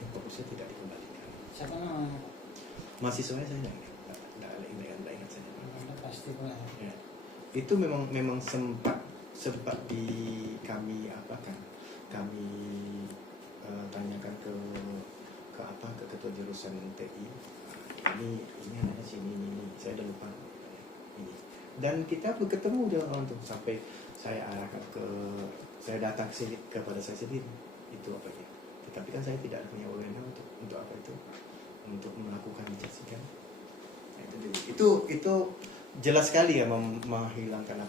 infokusnya tidak dikembalikan. Siapa namanya? Mahasiswanya saya nggak ingat saja. Pasti pula. Ya. Itu memang sempat di kami tanyakan ke ketua jurusan TI. Ini ada sini ini saya udah lupa ini. Dan kita ketemu dengan orang itu sampai saya arahkan saya datang ke sini kepada saya sendiri itu apa ya. Tetapi kan saya tidak punya wewenang untuk apa itu, untuk melakukan investigasi. Nah, itu jelas sekali ya menghilangkan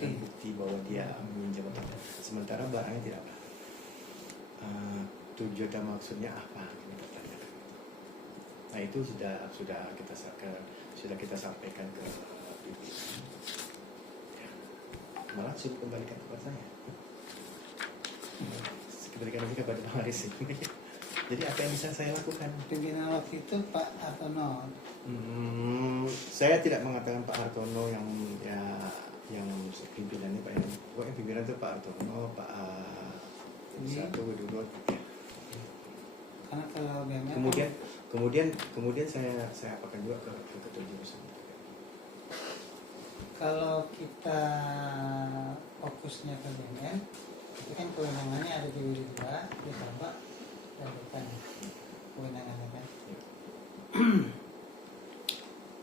bukti bahwa dia meminjam atau sementara barangnya tidak ada. Tujuan dan maksudnya apa? Kita tanyakan. Nah itu sudah kita sampaikan ke pimpinan. Malah suruh kembalikan kepada saya. Kembalikan lagi kepada Pak Haris. Jadi apa yang bisa saya lakukan? Pimpinan waktu itu Pak Hartono. Saya tidak mengatakan Pak Hartono yang pimpinannya Pak ini. Pokoknya pimpinan itu Pak Hartono, Pak Satu Widodo. Karena kalau BUMN Kemudian saya apakan juga ke ketua jurusan. Kalau kita fokusnya ke BUMN, itu kan kewenangannya ada di Widi 2, di Bapak dan bukan kewenangannya kan.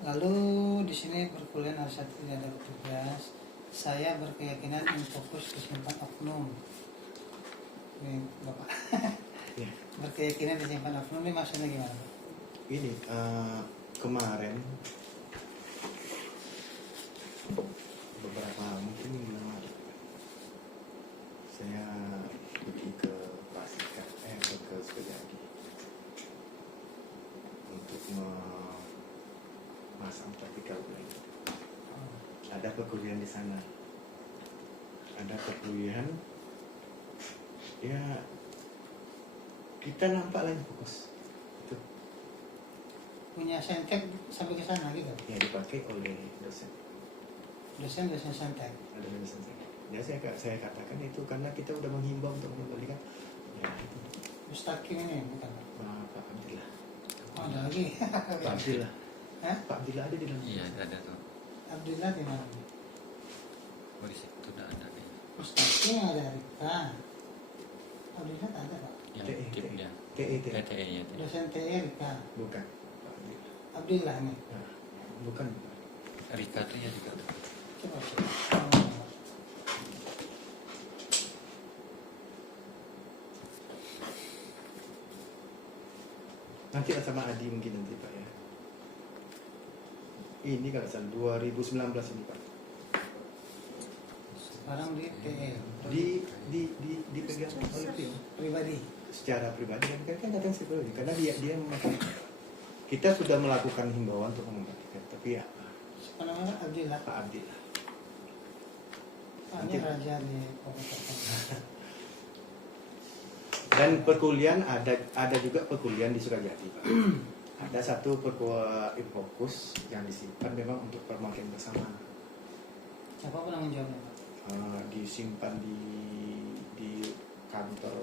Lalu di sini perkuliahan hari Sabtu tidak ada petugas. Saya berkeyakinan infokus disimpan oknum. Ini Bapak. Ya. Berkeyakinan disimpan oknum ini maksudnya gimana Pak? Ini kemarin beberapa mungkin bulan lalu saya pergi ke Sukajadi untuk memasang vertikal blade. Ada perkuliahan di sana, ya kita nampak lagi fokus itu Punya sentek sampai ke sana gitu. yang dipakai oleh dosen. dosen santai. Ada dosen saya. Ya saya katakan itu karena kita udah menghimbau untuk mengembalikan. Ya itu. Mustaqim ini bukan? Pak Abdillah. Oh, ada lagi. Pak Abdillah. Hah? Pak Abdillah ada di dalam. Iya ada tuh. Abdullah di mana? Oh di situ udah ada kayaknya. Mustaqim ada Rika. Abdullah tak ada Pak. Yang TE. tipnya. TE. TE ya. TE. Dosen TE Rika. Bukan. Pak Abdillah. Abdullah nih. Nah, bukan. Rika tuh ya juga. Coba sih. Nanti sama Adi mungkin nanti Pak ya. Ini kalau salah 2019 ini Pak. Sekarang di TE. Dipegang oleh tim Pribadi. secara pribadi kan kadang pribadi karena dia memakai. Kita sudah melakukan himbauan untuk mengembalikan, tapi ya Siapa namanya? Abdullah. Pak Abdillah. Pak ini raja di Kabupaten. Dan perkuliahan ada juga perkuliahan di Surajadi Pak. Ada satu Infokus yang disimpan memang untuk pemakaian bersama. Siapa penanggung jawabnya Pak? Disimpan di kantor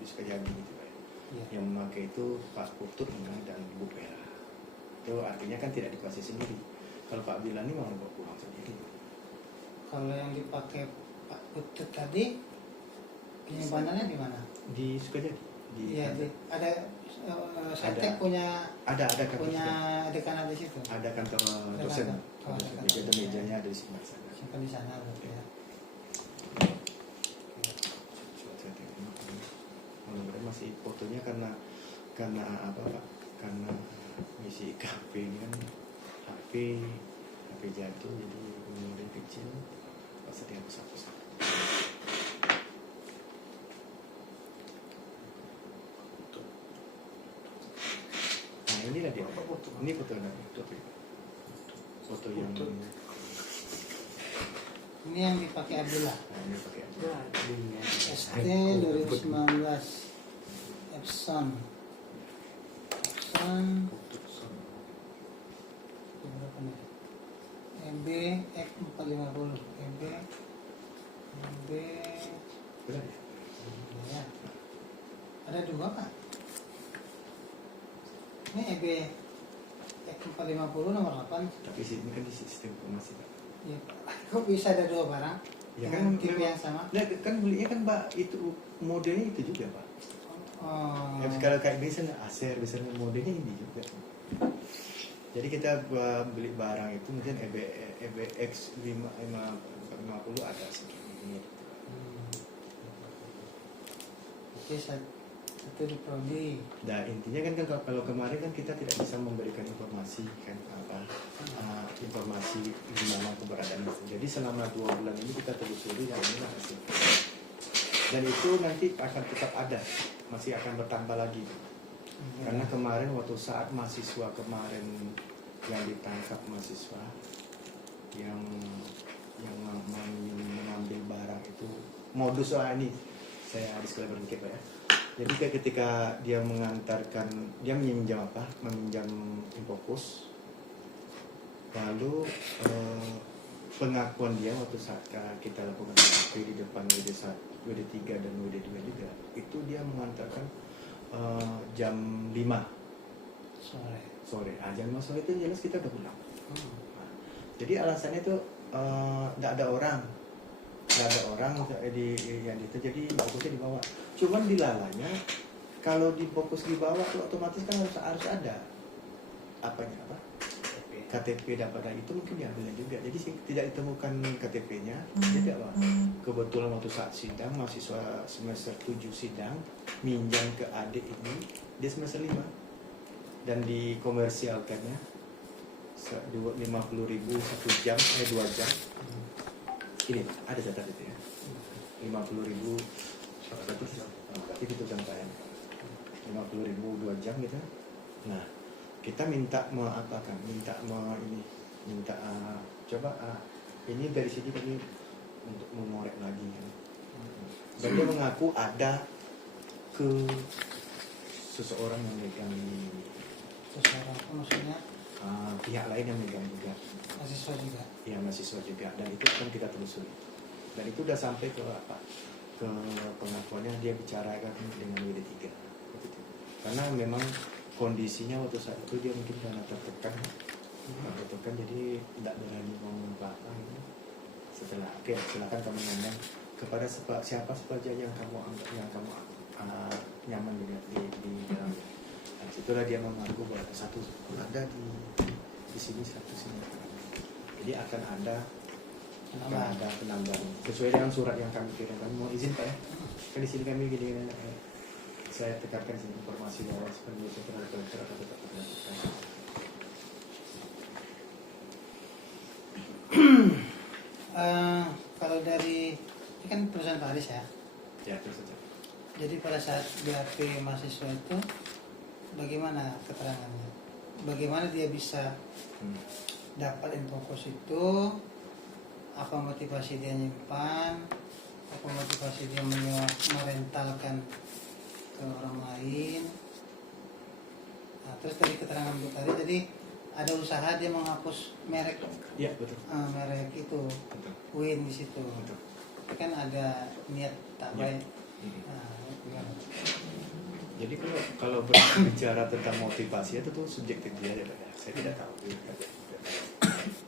di Sukajadi gitu Pak. Iya. Yang memakai itu Pak Putut dan Bu Pera. Itu artinya kan tidak dikuasai sendiri. Kalau Pak Abdillah ini mau bawa pulang sendiri. Kalau yang dipakai Pak Putut tadi penyimpanannya di mana? Di Sukajadi. Iya, ada Setek Ada. punya Ada kantor punya Sukajadi. dekanat di situ. Ada kantor Ada dosen. kantor. Oh, ada kantor. Jadi ada mejanya ada di sebelah sana. Simpan di sana berarti ya. Saya tengok ini. Mudah-mudahan masih fotonya karena apa Pak? Karena misi HP ini kan HP jatuh jadi memori kecil pas dia hapus-hapus. Nah inilah dia. Ini foto foto yang Ini yang dipakai Abdullah. nah, ini pakai aja. ST 2019 Epson. Berapa nih? MB X450 MB Benar ya? ya. Ada dua Pak. Ini MB X450 nomor 8. Tapi ini kan di sistem informasi Pak. Ya, kok bisa ada dua barang? Ya Dengan kan tipe memang- yang sama? Nah, kan belinya kan Pak itu modelnya itu juga Pak. Oh, Ya, kalau kayak biasanya Acer, biasanya modelnya ini juga. Jadi kita beli barang itu mungkin EBX 550 ada segini. Oke, satu di prodi. Nah intinya kan kalau kemarin kan kita tidak bisa memberikan informasi kan informasi di mana keberadaan itu. Jadi selama 2 bulan ini kita telusuri dan inilah hasil. Dan itu nanti akan tetap ada, masih akan bertambah lagi. Karena kemarin waktu saat mahasiswa kemarin yang ditangkap mahasiswa yang mengambil barang itu modus ini saya disclaimer dikit Pak ya. Jadi kayak ketika dia meminjam meminjam Infokus, lalu pengakuan dia waktu saat kita lakukan AKP di depan WD1, WD3 dan WD2 juga, itu dia mengantarkan jam 5 sore. Jam 5 sore itu jelas kita udah pulang. Nah, jadi alasannya itu tidak ada orang yang itu, jadi fokusnya dibawa. Cuman dilalanya kalau di fokus dibawa itu otomatis kan harus ada KTP dan pada itu mungkin diambilnya juga. Jadi tidak ditemukan KTP-nya. Jadi apa? Kebetulan waktu saat sidang mahasiswa semester 7 sidang minjam ke adik ini dia semester 5 dan dikomersialkannya 50.000 1 jam 2 jam. Ini ada catat itu ya. 50.000 berarti itu contohnya 50.000 2 jam gitu. Nah kita minta coba ini dari sini kami untuk mengorek lagi kan. Dan dia mengaku ada ke seseorang yang megang Seseorang maksudnya pihak lain yang megang juga, mahasiswa juga. ya mahasiswa juga, dan itu akan kita telusuri. Dan itu udah sampai ke apa? Ke pengakuannya dia bicarakan dengan WD3. Gitu. Karena memang kondisinya waktu saat itu dia mungkin karena tertekan, jadi tidak berani ngomong apa-apa. Gitu. Setelah oke, silakan kamu ngomong kepada siapa saja yang kamu anggap, yang kamu nyaman di dalamnya. Nah, situlah dia mengaku bahwa satu ada di sini, satu sini. Jadi akan ada penambahan sesuai dengan surat yang kami kirimkan. Mau izin Pak ya? Kan di sini kami gini, saya tekankan sini informasi bahwa penulisan terhadap atau tetap dilakukan. Kalau dari ini kan perusahaan Pak Aris ya. Ya, terus saja. Jadi pada saat BAP mahasiswa itu bagaimana keterangannya? Bagaimana dia bisa dapat info kos itu? Apa motivasi dia nyimpan? Apa motivasi dia merentalkan ke orang lain? Nah, terus dari keterangan Bu tadi, jadi ada usaha dia menghapus merek, Iya, betul. merek itu, Betul. Win di situ. Betul. Kan ada niat tak Ya. baik. Mhm. Nah, gimana? Jadi kalau berbicara tentang motivasi itu tuh subjektif dia ya, Pak ya. Saya tidak tahu.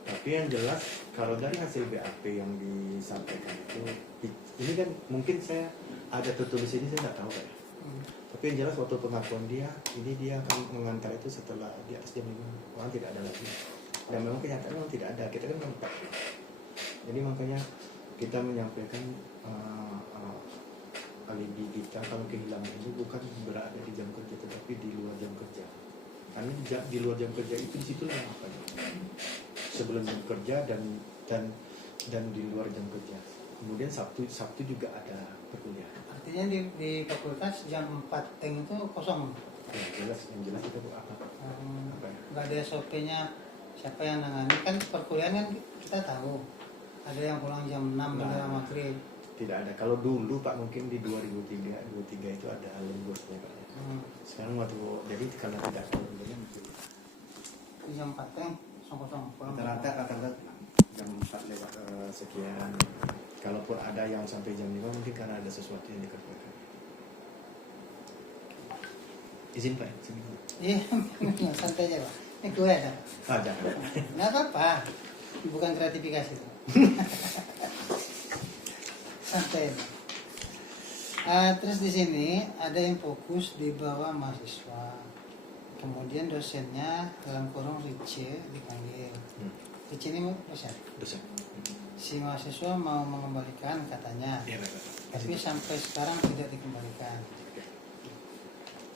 Tapi yang jelas kalau dari hasil BAP yang disampaikan itu, ini kan mungkin saya ada tertulis ini saya tidak tahu Pak ya. Tapi yang jelas waktu pengakuan dia, ini dia akan mengantar itu setelah di atas jam 5, orang tidak ada lagi. Dan memang kenyataan memang tidak ada, kita kan mengikat. Jadi makanya kita menyampaikan alibi kita kalau kehilangan itu bukan berada di jam kerja, tetapi di luar jam kerja. Karena di luar jam kerja itu disitulah apa ya? Sebelum jam kerja dan di luar jam kerja. Kemudian Sabtu juga ada perkuliahan. Artinya di fakultas jam 4 teng itu kosong. Yang jelas itu apa? Apa ya? Nggak ada SOP-nya siapa yang nangani. Kan perkuliahan kan kita tahu ada yang pulang jam 6 menjelang maghrib. Tidak ada. Kalau dulu Pak mungkin di 2003 itu ada lemburnya Pak. Sekarang waktu jadi karena tidak ada lemburnya mungkin Di jam 4 teng kosong pulang. rata-rata jam 4 lewat sekian. Kalaupun ada yang sampai jam 5 mungkin karena ada sesuatu yang dikerjakan. Izin Pak, sebentar. Iya, santai aja Pak. Ini gue ada. Jangan. Nggak apa-apa. Bukan gratifikasi. Santai. Terus di sini ada yang fokus di bawah mahasiswa. Kemudian dosennya dalam kurung Rice dipanggil. Rice ini dosen. Si mahasiswa mau mengembalikan katanya, Iya, Pak. tapi sampai sekarang tidak dikembalikan.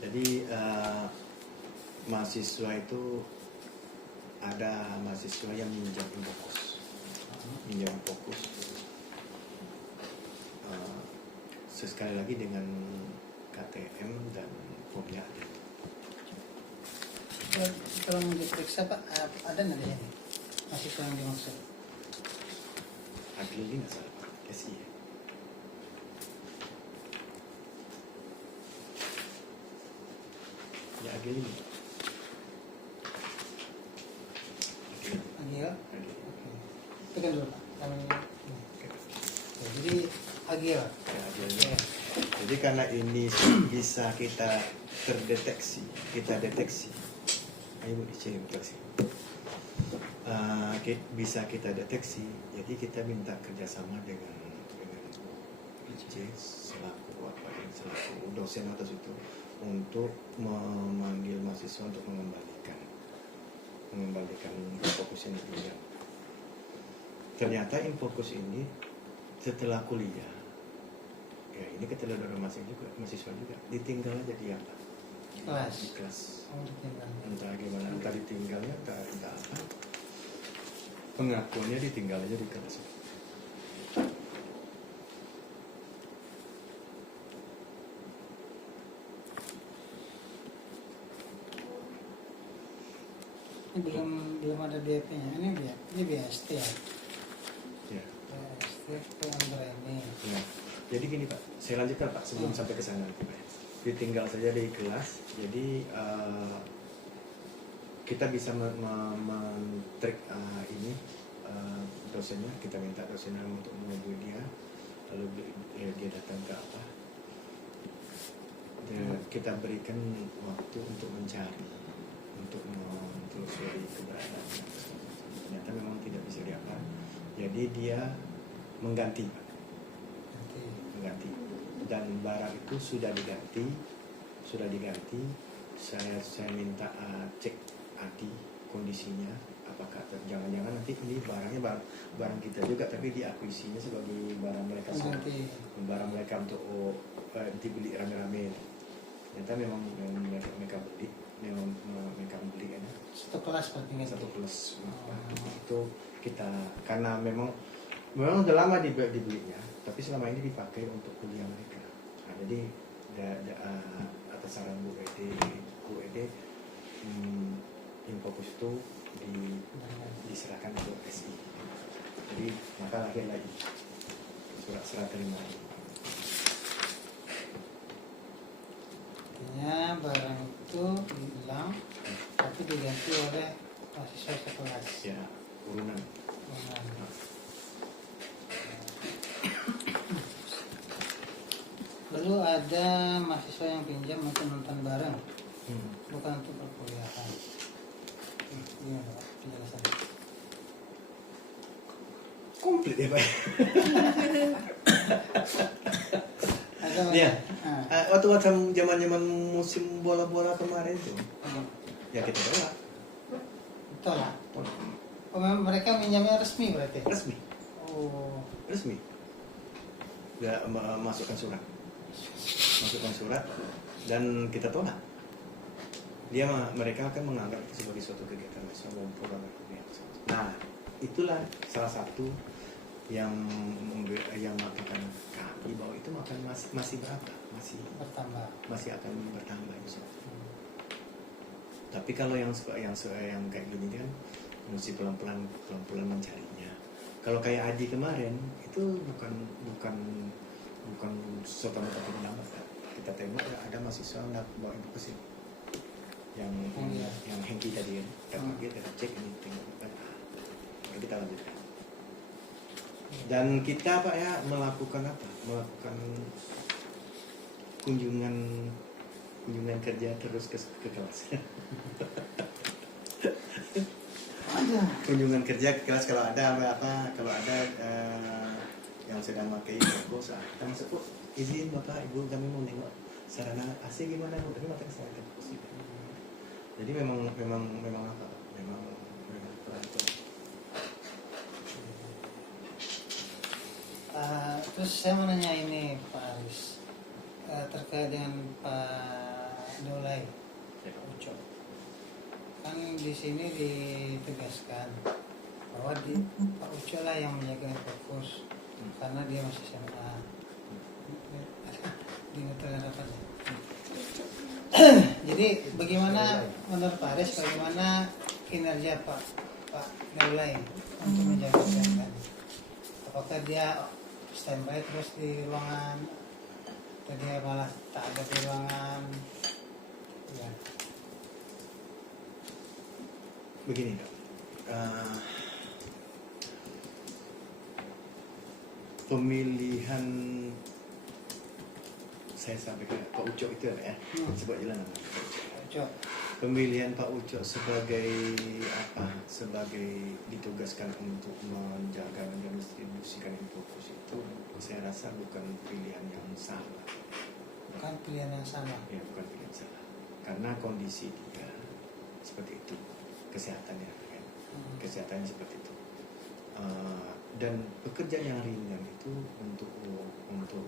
Jadi mahasiswa itu ada mahasiswa yang minjam fokus, sekali lagi dengan KTM dan formnya ada. Kalau diperiksa Pak, ada nggak ya mahasiswa yang dimaksud? Agil ini nggak salah Pak, SI ya. Ya Agil ini. Agil? Agil. Oke. Tekan dulu Pak. Namanya. Oke. Ya, jadi Agil. Ya, Agil ini. Oke. Jadi karena ini bisa kita deteksi. Ayo sini betul sih. Bisa kita deteksi, jadi kita minta kerjasama dengan IC selaku dosen atas itu untuk memanggil mahasiswa untuk mengembalikan fokus ini dia. Ternyata infokus ini setelah kuliah, ya ini keteladanan mahasiswa juga ditinggal jadi apa? Di kelas. Ditinggal. Entah gimana, entah ditinggalnya, entah apa. Pengakuannya ditinggal aja di kelas. Ini belum ada BAP-nya. Ini BST ya. Ya. BST itu antara ini. Nah, jadi gini Pak, saya lanjutkan Pak sebelum sampai ke sana. Ditinggal saja di kelas. Jadi kita bisa men-track ini dosennya, kita minta dosennya untuk menghubungi dia, lalu dia datang ke apa, kita berikan waktu untuk mencari, untuk menelusuri keberadaannya. Ternyata memang tidak bisa diapa, jadi dia mengganti, dan barang itu sudah diganti. Saya minta cek Adi kondisinya, apakah jangan-jangan nanti ini barangnya barang kita juga tapi diakuisinya sebagai barang mereka sendiri, barang mereka untuk dibeli rame-rame. Ternyata memang mereka beli kan. Satu kelas berarti nggak? Satu kelas. Itu kita karena memang udah lama dibelinya, tapi selama ini dipakai untuk kuliah mereka. Nah, jadi atas saran Bu Ede, Infocus itu diserahkan ke SI. Jadi maka lahir lagi surat serah terima. Artinya barang itu hilang tapi diganti oleh mahasiswa sekelas. Ya, urunan. Lalu ada mahasiswa yang pinjam untuk nonton bareng, bukan untuk perkuliahan. Gimana Pak penjelasannya? Komplit ya Pak. Ada Iya. Mas? Waktu zaman musim bola-bola kemarin itu, ya kita tolak. Tolak. Oh, mereka minjamnya resmi berarti? Resmi. Oh. Resmi. Udah masukkan surat dan kita tolak. Mereka akan menganggap itu sebagai suatu kegiatan nasional. Nah, itulah salah satu yang mengatakan kami bahwa itu masih berapa, masih akan bertambah insya Allah. Tapi kalau yang kayak gini kan mesti pelan-pelan mencarinya. Kalau kayak Adi kemarin itu bukan serta-merta pendapat. Kita tengok ada mahasiswa nak bawa ibu ke sini. Yang Hengki tadi kan, kita panggil, kita cek ini tengok. Kita lanjutkan. Dan kita Pak ya melakukan kunjungan kerja terus ke kelas. Kunjungan kerja ke kelas kalau ada yang sedang pakai bos, kita masuk, izin Bapak Ibu kami mau nengok sarana AC gimana Bu, tapi mata kesalahan. Jadi memang apa? Memang pelan-pelan. Terus saya mau nanya ini Pak Aris, terkait dengan Pak Dolai, Pak Uco. Kan di sini ditegaskan bahwa Pak Uco lah yang menjaga fokus karena dia masih SMA. Di apa ya? Jadi bagaimana menurut Pak Aris, bagaimana kinerja Pak Dolai untuk menjaga kesehatan? Apakah dia standby terus di ruangan atau dia malah tak ada di ruangan? Ya. Begini Dok, pemilihan saya sampaikan Pak Uco itu ya, sebut jalan nama Uco. Pemilihan Pak Uco sebagai ditugaskan untuk menjaga dan mendistribusikan Infocus itu, saya rasa bukan pilihan yang salah. Bukan pilihan yang salah. Ya, bukan pilihan salah. Karena kondisi dia seperti itu, kesehatannya kan. Kesehatannya seperti itu. Dan pekerjaan yang ringan itu untuk untuk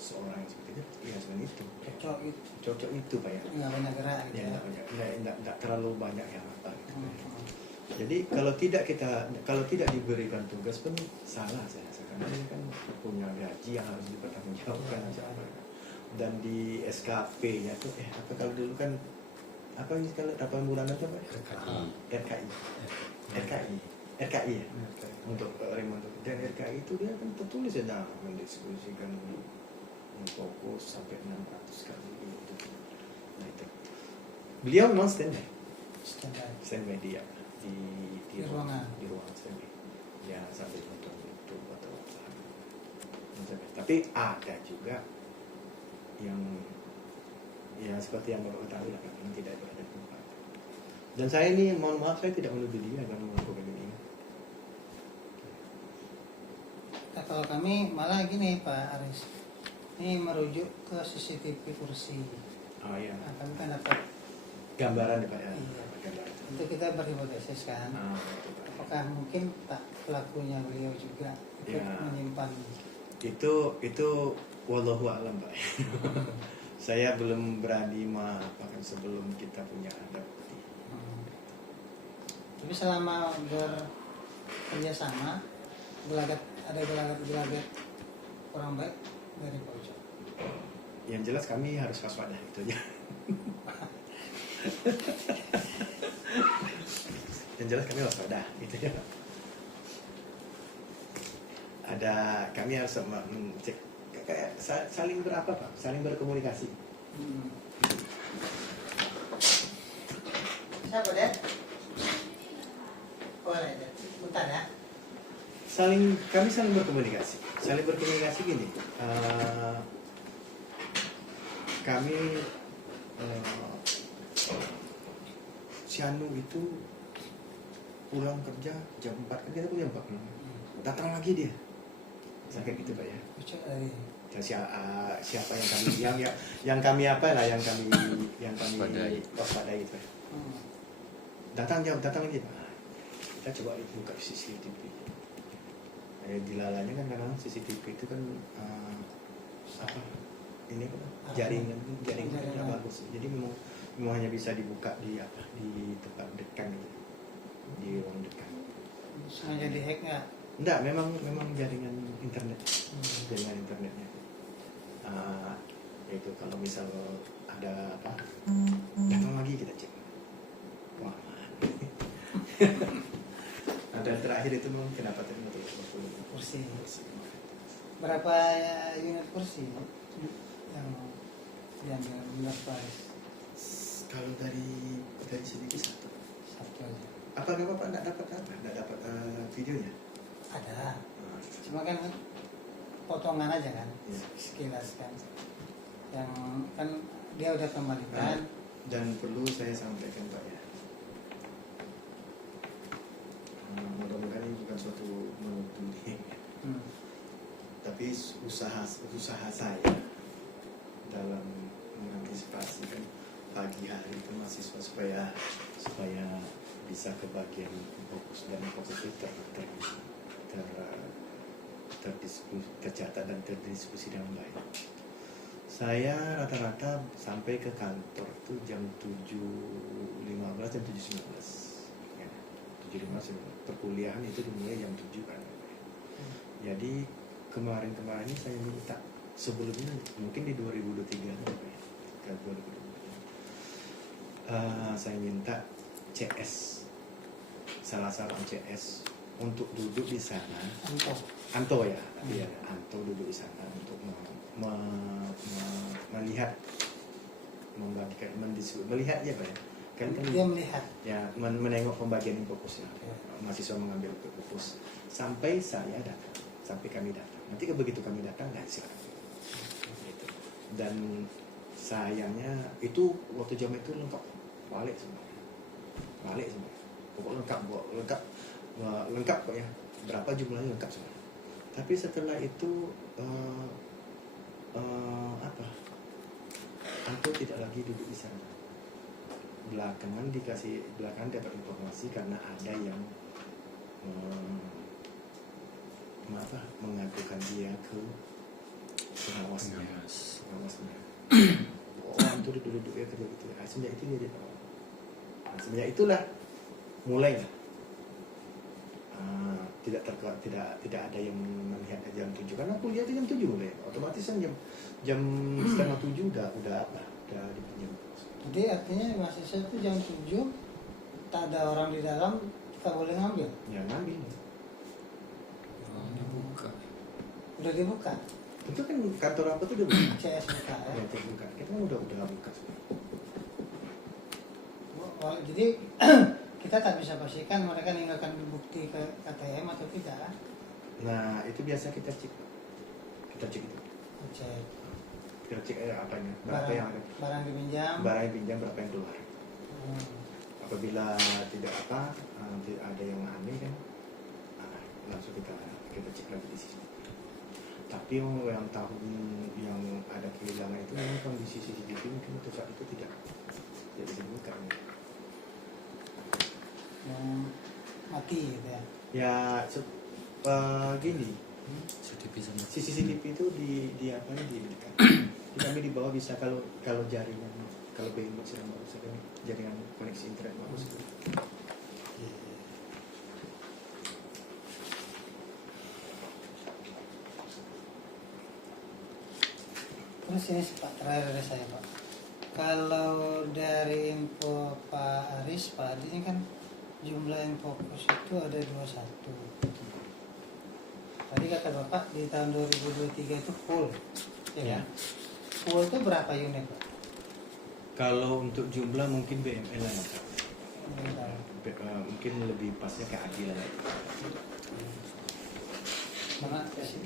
seorang yang seperti itu, ya sebenarnya itu cocok itu Pak ya. Nggak banyak gerak gitu ya. Nggak terlalu banyak yang apa gitu. Jadi kalau tidak diberikan tugas pun salah saya rasa, karena ini kan punya gaji yang harus dipertanggungjawabkan. Dan di SKP-nya tuh apa kalau dulu kan apa ini kalau 8 bulan apa Pak? RKI ya, untuk remote. Dan RKI itu dia kan tertulis ya, mendiskusikan fokus sampai 600 kali gitu. Nah itu Beliau memang standby standby di Di ruangan. di ruangan standby. Ya sambil nonton YouTube atau apa. Tapi ada juga yang ya seperti yang Bapak ketahui lah, yang tidak berada di tempat. Dan saya ini mohon maaf, saya tidak menuduh dia karena melakukan ini. Nah, kalau kami malah gini Pak Aris, ini merujuk ke CCTV kursi. Oh iya. Nah, kami kan dapat Gambaran ya Pak ya. Iya. Gambaran. itu kita berhipotesis kan, Itu, Pak. apakah mungkin tak pelakunya beliau juga ikut Ya. menyimpan. Itu wallahu alam Pak. Saya belum berani mengatakan sebelum kita punya bukti. Tapi selama bekerja sama, ada gelagat kurang baik dari Pak Ucok. Yang jelas kami harus waspada itu aja. Yang jelas kami waspada itu ya. Kami harus cek kayak saling berapa Pak? Saling berkomunikasi. Siapa deh? Boleh deh. Bentar ya. Kami saling berkomunikasi. Saling berkomunikasi gini. Kami si Anu itu pulang kerja jam 4 kan kita pulang jam 4 datang lagi dia sakit gitu Pak ya. Ucok dari Siapa yang kami apa lah yang kami waspadai itu. Datang lagi Pak. Kita coba buka CCTV. Dilalanya kan kadang CCTV itu kan apa ini apa jaringan tidak bagus. Jadi memang hanya bisa dibuka di tempat dekat gitu. Di ruang dekat. sengaja dihack nggak? Enggak, memang jaringan internet. Jaringan internetnya. Itu kalau misal ada apa, datang lagi kita cek. Wah, dan terakhir itu memang kenapa tadi untuk Kursi. Berapa unit kursi yang diambil berapa? Kalau dari sini satu. Satu aja. Apa nggak apa-apa? Nggak dapat videonya? Ada. Cuma kan potongan aja kan, Ya. sekilas kan. Yang kan dia udah kembalikan. Dan perlu saya sampaikan Pak ya. Mudah-mudahan ini bukan suatu menuding, tapi usaha saya dalam mengantisipasi kan pagi hari itu mahasiswa supaya bisa kebagian fokus dan fokus itu tercatat dan terdiskusi dengan baik. Saya rata-rata sampai ke kantor itu jam 7.15 jam 7.19 ya, 7.15 perkuliahan itu dimulai jam 7 kan. Jadi kemarin ini saya minta sebelumnya mungkin di 2023 ke 2023 saya minta CS salah CS untuk duduk di sana. Anto ya, tapi ya Anto duduk di sana untuk melihat, membagikan, melihat ya Pak ya. Kan Dia melihat. Ya, menengok pembagian fokusnya. Mahasiswa mengambil fokus sampai saya datang, sampai kami datang. Nanti begitu kami datang, silakan. Gitu. Dan sayangnya itu waktu jam itu lengkap, balik semua. Pokoknya lengkap kok ya. Berapa jumlahnya lengkap semua. Tapi setelah itu Anto tidak lagi duduk di sana. Belakangan dapat informasi karena ada yang mengadukan dia ke pengawasnya. Anto duduk ya kerja gitu. Semenjak itu dia semenjak itulah mulai tidak ada yang melihat jam 7 karena kuliah itu jam 7 mulai. Otomatis kan jam setengah 7 udah dipinjam. Jadi artinya mahasiswa itu jam 7 tak ada orang di dalam, kita boleh ngambil. Ya ngambil. Udah dibuka. Itu kan kantor apa tuh udah buka. CS buka ya. Ya, buka. Kita kan udah buka semua. Jadi kita tak bisa pastikan mereka meninggalkan bukti ke ATM atau tidak. Nah itu biasa kita cek itu. Cek Kita cek apanya, berapa yang ada, barang dipinjam. barang yang pinjam berapa yang keluar. Hmm. Apabila tidak tidak ada yang aneh kan, langsung kita cek lagi di sini. Tapi yang tahun yang ada kehilangan itu memang kondisi CCTV mungkin untuk saat itu tidak disebutkan. Mati gitu ya. Ya gini, CCTV itu di apa nih diberikan. Kami di bawah bisa kalau jaringan, kalau bandwidth sedang bagus, kan jaringan koneksi internet bagus. Terus ini Pak, terakhir dari saya Pak. Kalau dari info Pak Aris, Pak Adi ini kan jumlah yang fokus itu ada 21. Tadi kata Bapak di tahun 2023 itu full, ya kan? Full itu berapa unit Pak? Kalau untuk jumlah mungkin BML lah ya, Pak. Mungkin lebih pasnya ke Adi lah. Mana sih?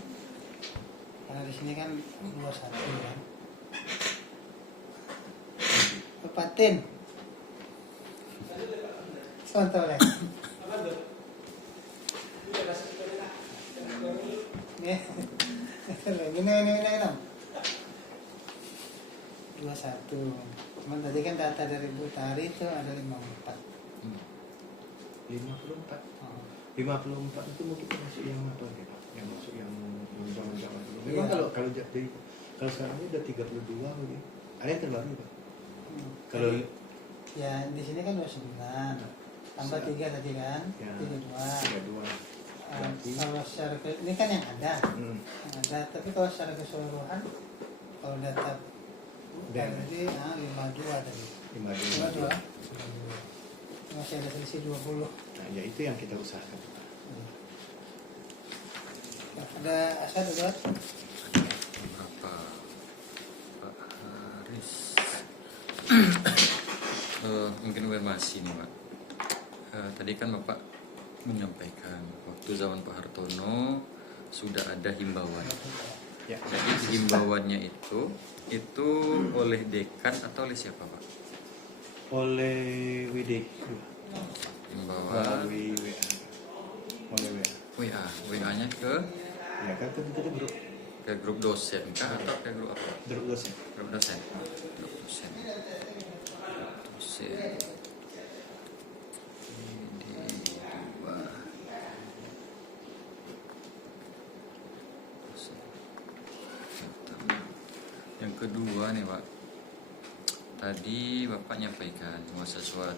Karena di sini kan 21 ya. Pak Tin. Contoh ya. Ini. 21. Cuman tadi kan data dari Bu Tari itu ada 54. 54. Oh. 54 itu mungkin termasuk yang apa ya Pak? Yang masuk yang zaman-zaman dulu. Memang Iya. kalau sekarang ini udah 32 mungkin. Ada yang terbaru Pak. Kalau Ya di sini kan 29. Tambah 3 tadi kan? ya, 32. 32. Kalau secara ini kan yang ada. Hmm. Yang ada, tapi kalau secara keseluruhan kalau data tadi 52 tadi. 52. 52. Masih ada selisih 20. Nah, ya itu yang kita usahakan. Ada Asad ada? Berapa Pak Haris? Mungkin masih nih Pak. Tadi kan Bapak menyampaikan waktu zaman Pak Hartono sudah ada himbauan. Ya. Jadi himbauannya itu oleh dekan atau oleh siapa Pak? Oleh WD Himbauan melalui WA. Oleh WA. WA-nya ke Ya kan itu grup dosen kah atau ke grup apa? grup dosen. Grup dosen. Grup dosen. Dosen. Yang kedua nih Pak, tadi Bapak nyampaikan mahasiswa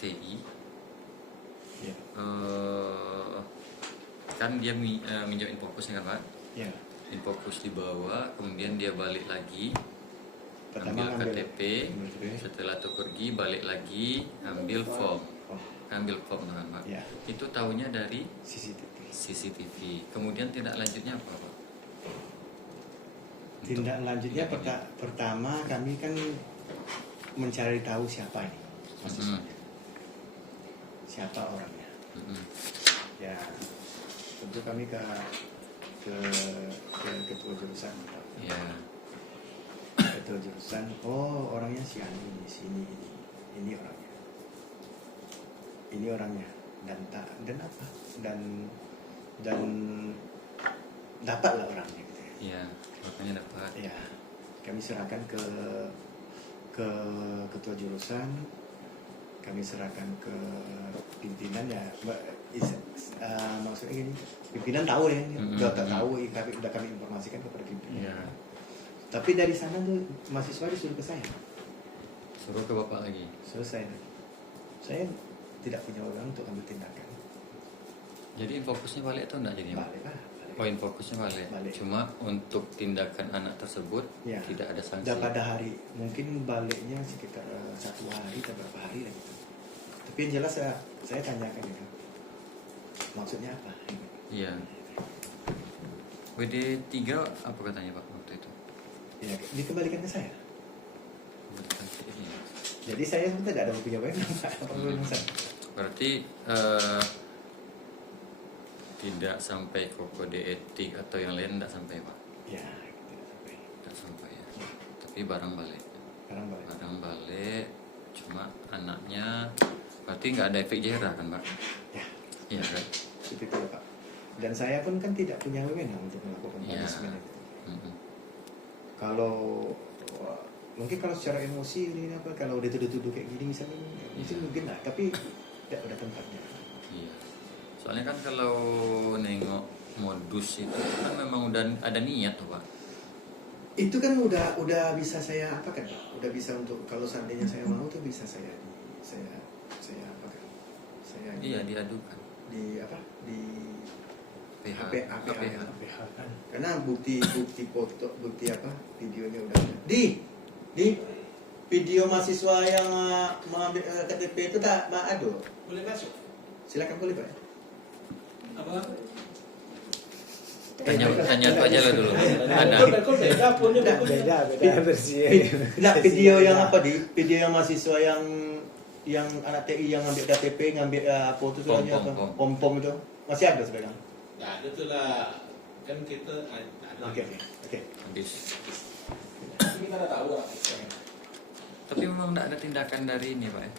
TI Ya. kan dia minjam Infocus kan Pak, Ya. Infocus dibawa, kemudian dia balik lagi Pertama ambil KTP, ambil KTP. setelah itu pergi balik lagi ambil form, kan Pak. Ya. Itu tahunya dari CCTV. CCTV. Kemudian tindak lanjutnya apa Pak? Tindak lanjutnya pertama kami kan mencari tahu siapa ini mahasiswanya. Siapa orangnya. Ya tentu kami ke ketua jurusan. Ya. Ketua jurusan, oh orangnya si Ani di sini, ini orangnya. Ini orangnya dan apa? Dan dapatlah orangnya gitu ya. Iya, makanya dapat. Ya, kami serahkan ke ketua jurusan, kami serahkan ke pimpinan ya. Maksudnya gini, pimpinan tahu ya, udah tahu, udah kami informasikan kepada pimpinan. Iya. Tapi dari sana tuh mahasiswa disuruh ke saya, Suruh ke Bapak lagi. selesai. Saya tidak punya orang untuk ambil tindakan. Jadi Infocusnya balik atau enggak jadinya? Balik lah. Oh, Infocusnya balik. Balik. Cuma untuk tindakan anak tersebut Ya. tidak ada sanksi. Udah pada hari, mungkin baliknya sekitar 1 hari atau berapa hari lah gitu. Tapi yang jelas saya tanyakan gitu, maksudnya apa? Iya. WD3 apa katanya Pak waktu itu? Ya, dikembalikan ke saya. Bukan ini. Jadi saya sebetulnya tidak ada punya wewenang Pak. Apa wewenang saya? Berarti tidak sampai ke kode etik atau yang lain tidak sampai Pak? Ya, tidak sampai. Tidak sampai ya. Tapi barang balik. Sekarang balik. Barang balik, cuma anaknya berarti nggak ada efek jera kan Pak? Ya, Iya kan? seperti itu Pak. Dan saya pun kan tidak punya wewenang untuk melakukan Iya. punishment itu. Mm-mm. Kalau mungkin kalau secara emosi ini apa kalau dituduh-tuduh kayak gini misalnya Iya. mungkin lah, tapi tidak ada tempatnya. Iya. Soalnya kan kalau nengok modus itu kan memang udah ada niat tuh Pak. Itu kan udah bisa saya apa kan Pak? Udah bisa untuk kalau seandainya saya mau tuh bisa saya apa kan? Saya Iya diadukan. di apa? Di PH. APH. Karena bukti foto, bukti apa? Videonya udah ada. Di video mahasiswa yang mengambil KTP itu tak ada. Boleh masuk? Silakan boleh Pak. Apa? Tanya itu aja lah dulu. Ada. Beda versi. Nah, video yang apa di? Video yang mahasiswa yang anak TI yang ngambil KTP, ngambil apa itu soalnya apa? Pom itu masih ada sekarang. Nah, itu lah kan kita ada. Oke. Habis. Kita udah tahu lah. Tapi memang tidak ada tindakan dari ini Pak ya?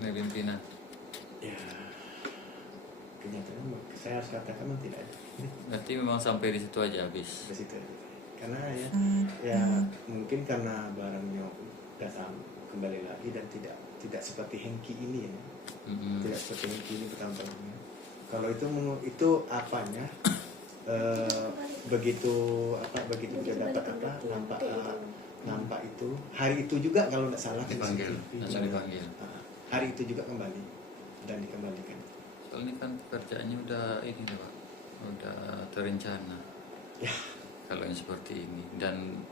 Dari pimpinan. Ya, kenyataan saya harus katakan memang tidak ada. Berarti memang sampai di situ aja habis. Di situ aja. Karena ya mungkin karena barangnya datang kembali lagi dan tidak seperti Hengki ini ya. Mm-mm. Tidak seperti Hengki ini pertama-tamanya. Kalau itu apanya begitu dia dapat apa nampak itu hari itu juga kalau tidak salah Dipanggil, CCTV, langsung dipanggil. hari itu juga kembali dan dikembalikan. Soalnya kan pekerjaannya udah ini nih Pak, udah terencana. Ya. Kalau yang seperti ini dan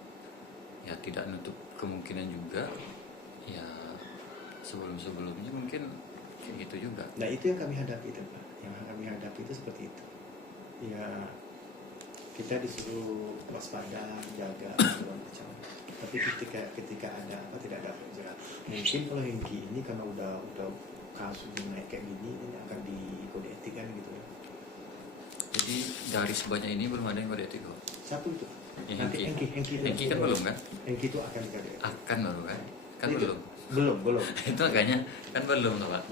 ya tidak nutup kemungkinan juga ya sebelumnya mungkin kayak gitu juga. Nah itu yang kami hadapi itu Pak. Yang kami hadapi itu seperti itu. Ya kita disuruh waspada, jaga segala macam. Tapi ketika ada apa tidak ada jerat. Mungkin kalau Hengki ini karena udah kasus naik kayak gini ini akan dikode etik kan gitu ya. Jadi dari sebanyak ini belum ada yang kode etik kok. Satu itu. Ya, Nanti Hengki kan belum kan? Hengki itu akan dikode etik. Akan baru kan? Kan Itu- belum. Belum. Itu agaknya kan belum loh Pak.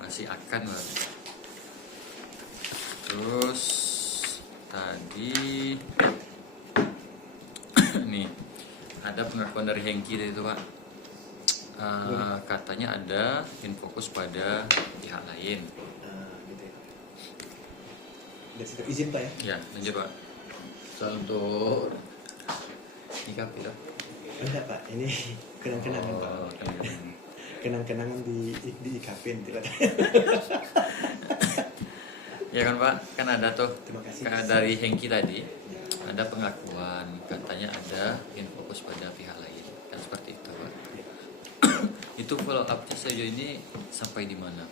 Masih akan baru. Terus tadi nih ada pengakuan dari Hengki tadi itu Pak. Katanya ada infokus pada pihak lain. Gitu ya. Dan sudah izin Pak ya. Ya, lanjut Pak. Soal untuk nikah itu. Enggak Pak, ini kenang-kenangan Pak. Oh, kan. Kenang-kenangan di IKP tidak. Ya kan Pak, kan ada tuh Terima kasih. dari Hengki tadi ada pengakuan katanya ada infokus pada pihak lain kan seperti itu Pak. Itu follow up-nya sejauh ini sampai di mana?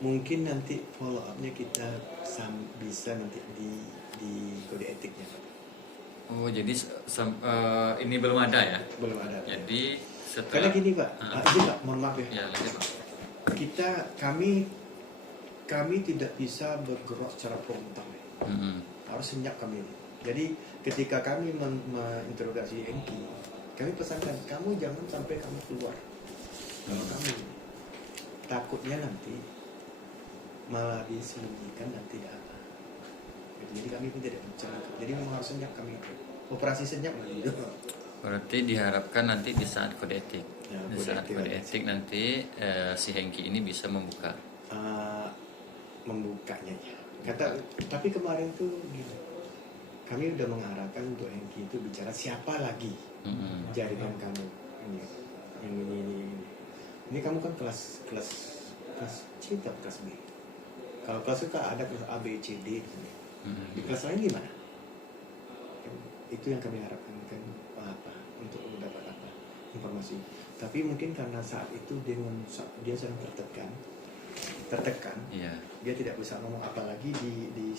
Mungkin nanti follow up-nya kita bisa nanti di kode etiknya Pak. Oh jadi ini belum ada ya? Belum ada. Jadi Karena setelah gini Pak, ini Pak, mohon maaf ya. ya lanjut Pak. Kami tidak bisa bergerak secara frontal. Mm-mm. Harus senyap kami. Jadi ketika kami menginterogasi Hengki, kami pesankan kamu jangan sampai kamu keluar. Kalau kamu takutnya nanti malah disembunyikan dan tidak apa. Jadi kami pun tidak bicara. Jadi memang harus senyap kami. Operasi senyap gitu. Berarti diharapkan nanti di saat kode etik, Ya, di kode saat etik kode ada. etik nanti si Hengki ini bisa membuka. Membukanya ya. Tapi kemarin tuh gini, kami udah mengarahkan untuk Hengki itu bicara siapa lagi Mm-mm. jaringan kamu ini yang ini. Ini kamu kan kelas C atau kelas B? Kalau kelas itu kan ada kelas A, B, C, D. Mm-mm. Di kelas lain gimana? Itu yang kami harapkan kan apa untuk mendapat apa informasi. Tapi mungkin karena saat itu dia sedang tertekan, Iya. dia tidak bisa ngomong, apalagi di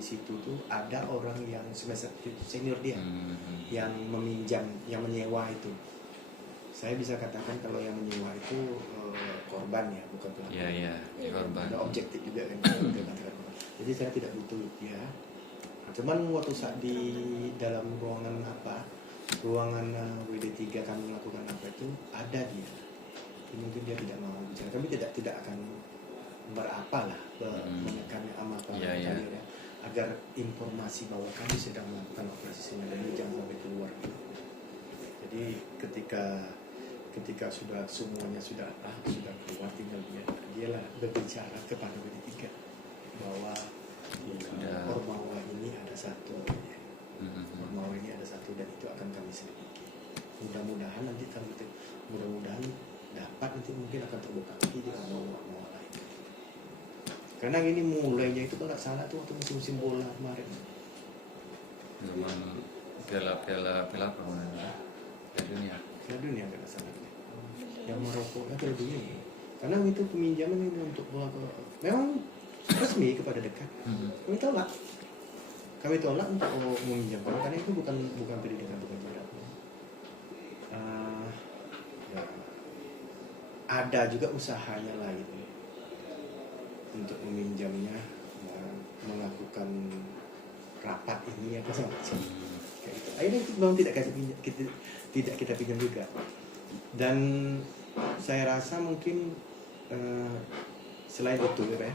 situ tuh ada orang yang semester senior dia Mm-mm. yang meminjam, yang menyewa itu saya bisa katakan kalau yang menyewa itu korban ya, bukan pelaku. Iya, korban. Ada objektif juga kan. Dia katakan korban. Jadi saya tidak butuh dia. Cuman waktu saat di dalam ruangan WD3 kami melakukan apa itu ada dia. Mungkin dia tidak mau bicara. Kami tidak akan berapalah menekannya amat ya, agar informasi bahwa kami sedang melakukan operasi sinyal ini jangan sampai keluar. Jadi ketika sudah semuanya sudah keluar, tinggal dialah berbicara kepada WD3 bahwa Ormawa ini ada satu, Ormawa ini ada satu dan itu akan kami selidiki. Mudah-mudahan nanti dapat nanti mungkin akan terbuka lagi di Ormawa lain. Karena ini mulainya itu kalau nggak salah tuh waktu musim bola kemarin. Zaman piala apa namanya? Piala dunia nggak salah. Yang Maroko Piala dunia. Karena itu peminjaman ini untuk bola memang resmi kepada dekat. Kami tolak untuk meminjam karena itu bukan pendidikan, bukan jarak. Ya, ada juga usahanya lain untuk meminjamnya, melakukan rapat ini ya kayak itu. Akhirnya itu memang tidak kita pinjam juga. Dan saya rasa mungkin selain itu ya,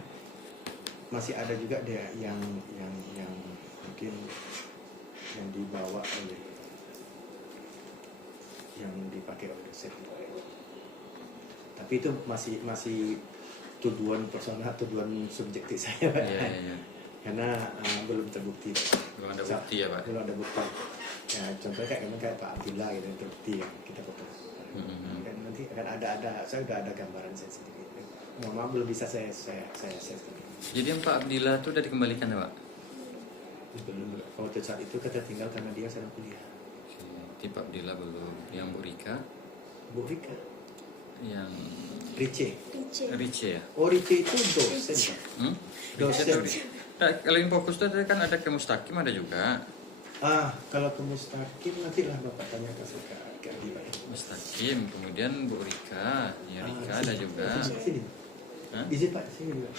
masih ada juga dia yang mungkin yang dibawa oleh yang dipakai oleh dosen. Tapi itu masih tuduhan personal, tuduhan subjektif saya, Pak. Iya. Karena belum terbukti. Belum ada bukti ya, Pak. Belum ada bukti. Ya, contohnya kayak Pak Abdullah gitu, terbukti yang kita foto. Dan nanti akan ada saya sudah ada gambaran saya sendiri. Mohon maaf belum bisa saya sendiri. Jadi yang Pak Abdillah itu udah dikembalikan ya, Pak? Belum. Kalau saat itu kita tinggal karena dia sedang kuliah. Di Pak Abdillah belum. Yang Bu Rika? Yang Rice ya? Oh, Rice itu dosen. Dosen. Kalau yang fokus itu kan ada ke Mustaqim ada juga. Kalau ke Mustaqim nantilah Bapak tanya ke Adi, Pak. Mustaqim, kemudian Bu Rika, ya Rika ada juga. Sini. Bisa Pak, sini juga.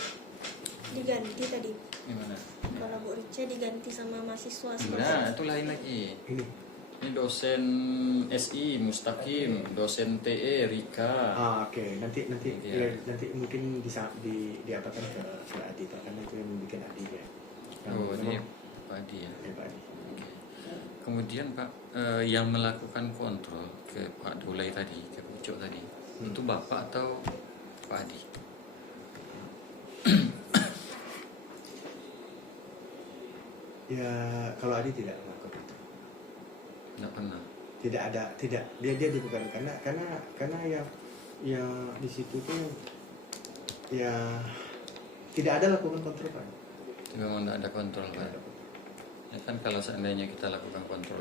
Diganti tadi. Gimana? Kalau Bu Rica diganti sama mahasiswa. Nah, itu lain lagi. Ini dosen SI Mustaqim, dosen TE Rika. Oke. Nanti Ya. nanti mungkin diapakan ke Adi, Pak, karena itu yang membuat Adi ya. Ini Pak Adi ya. Ya, Pak Adi. Kemudian Pak, yang melakukan kontrol ke Pak Dulai tadi, ke Pucuk tadi, itu Bapak atau Pak Adi? Ya, kalau Adi tidak melakukan itu. Tidak pernah. Tidak. Dia bukan karena ya di situ tuh ya tidak ada lakukan kontrol, Pak. Memang tidak ada kontrol, Pak. Ya kan kalau seandainya kita lakukan kontrol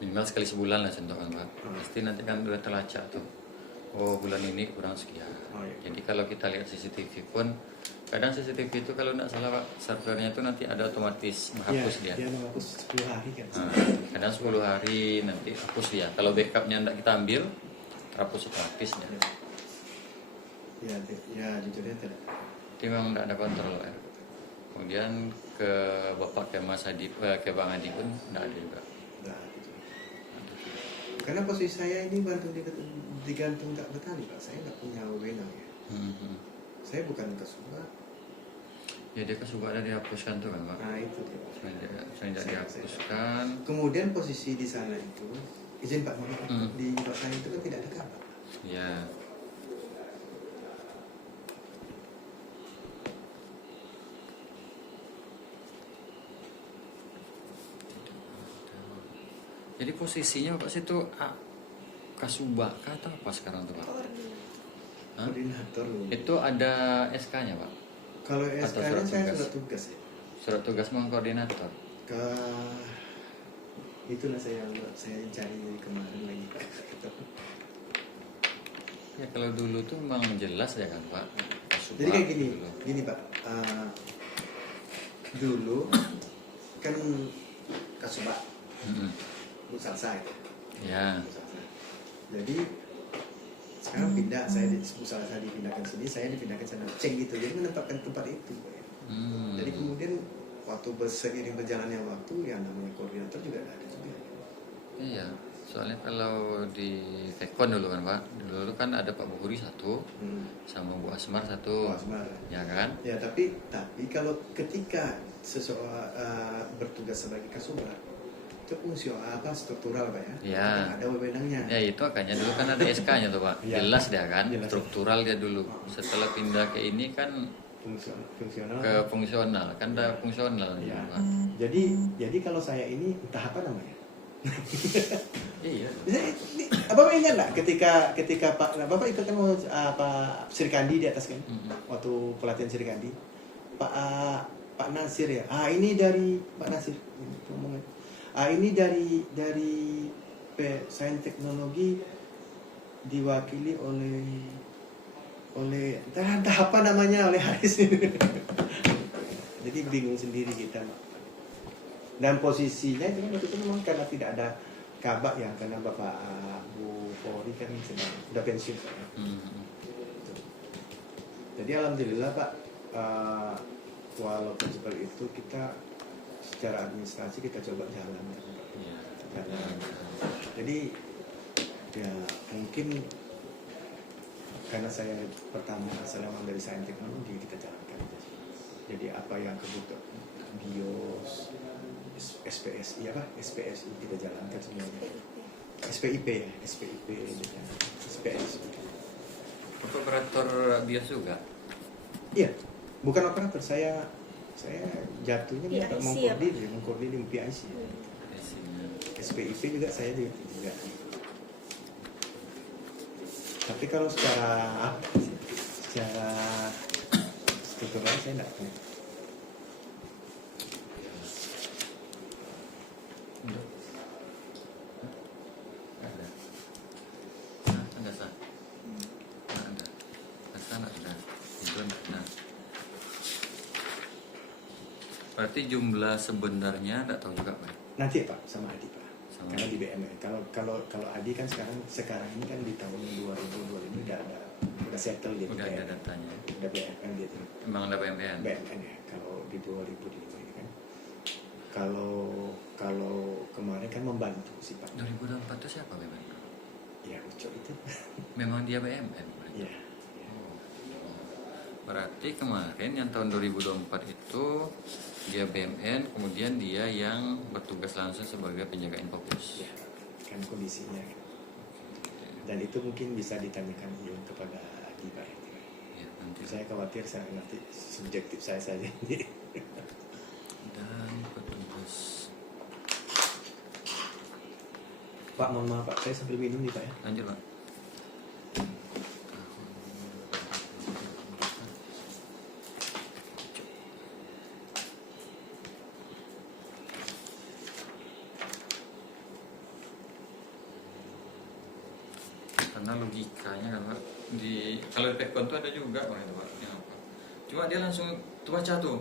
minimal sekali sebulan lah contohnya, Pak. Pasti nanti kan udah terlacak tuh. Oh, bulan ini kurang sekian. Jadi kalau kita lihat CCTV pun, kadang CCTV itu kalau tidak salah Pak, servernya itu nanti ada otomatis menghapus dia. Dia menghapus 10 hari kan. Kadang 10 hari nanti hapus dia. Kalau backupnya tidak kita ambil, terhapus otomatis dia. Ya jujurnya tidak. Jadi memang tidak ada kontrol ya. Kemudian ke Bapak, ke Mas Adi, ke Bang Adi pun tidak ada juga. Karena posisi saya ini bantu digantung Kak Betani, Pak. Saya nggak punya wewenang ya. Saya bukan kesuka. Ya dia kesuka ada dihapuskan tuh kan, Pak. Nah itu dia. Semenjak dihapuskan. Kemudian posisi di sana itu, izin Pak, di tempat saya itu kan tidak ada kabar. Ya. Jadi posisinya Pak situ Kasubag atau apa sekarang tuh Pak? Koordinator. Itu ada SK-nya Pak? Kalau SK-nya saya surat tugas ya. Surat tugas mengkoordinator. Itulah saya cari kemarin lagi Pak. Ya kalau dulu tuh memang jelas ya kan Pak. Kasubag. Jadi kayak gini Pak. Dulu kan Kasubag. Salsa itu. Ya. Jadi sekarang pindah, saya di usaha saya dipindahkan sini, saya dipindahkan sana, cek gitu. Jadi menetapkan tempat itu. Jadi kemudian waktu seiring berjalannya waktu, yang namanya koordinator juga ada juga. Iya, soalnya kalau di Vekon dulu kan Pak, dulu kan ada Pak Buhuri satu, sama Bu Asmar satu, Asmar. ya kan? Ya tapi kalau ketika seseorang bertugas sebagai kasubag, itu fungsi apa struktural Pak ya? Iya. Ada wewenangnya. Ya itu makanya dulu kan ada SK-nya tuh Pak, Iya. jelas dia kan, Jelas. struktural dia dulu. Setelah pindah ke ini kan Fungsional. ke fungsional, kan ada fungsional Ya. Pak. Jadi kalau saya ini entah apa namanya. Iya. Bapak ingat nggak ketika Bapak ikut kan Sirikandi di atas kan, waktu pelatihan Sirikandi, Pak Nasir ya. Ini dari Pak Nasir. Ini dari Sains Teknologi diwakili oleh entah apa namanya, oleh Haris. Jadi bingung sendiri kita. Dan posisinya itu kan waktu itu memang karena tidak ada kabak ya, karena Bapak Bu Polri kan sudah pensiun. Jadi alhamdulillah Pak, walaupun seperti itu kita secara administrasi kita coba jalan. Jadi ya mungkin karena saya pertama asal memang dari sains teknologi, kita jalankan. Jadi apa yang kebutuhan BIOS, SPSI kita jalankan semuanya. SPIP ya, SPIP SPS. Operator BIOS juga? Iya, bukan operator, saya jatuhnya PIC mengkoordinir PIC. SPIP juga saya juga. Tapi kalau secara struktural saya tidak punya. Ada. Ada sah. Ada. Sana ada. Itu ada. Berarti jumlah sebenarnya tidak tahu juga Pak. Nanti Pak sama Adi Pak. Sama Karena di BMN. Kalau Adi kan sekarang ini kan di tahun 2020 udah settle gitu. Udah ada datanya. Udah BMN gitu. Emang ada BMN? BMN ya. Kalau di 2005 ini kan. Kalau kemarin kan membantu sih Pak. 2024 itu siapa BMN? Ya Uco itu. Memang dia BMN? Iya. Berarti kemarin yang tahun 2024 itu dia BMN, kemudian dia yang bertugas langsung sebagai penjaga Infocus. Ya, kan kondisinya. Dan itu mungkin bisa ditanyakan kepada Adi Pak. Ya, nanti. Saya khawatir saya nanti subjektif saya saja. Dan petugas. Pak, mohon maaf Pak, saya sambil minum nih Pak ya. Lanjut Pak. Karena logikanya kan Pak, kalau di Pekon tuh ada juga Pak itu Pak. Yang apa? Cuma dia langsung tuh baca tuh.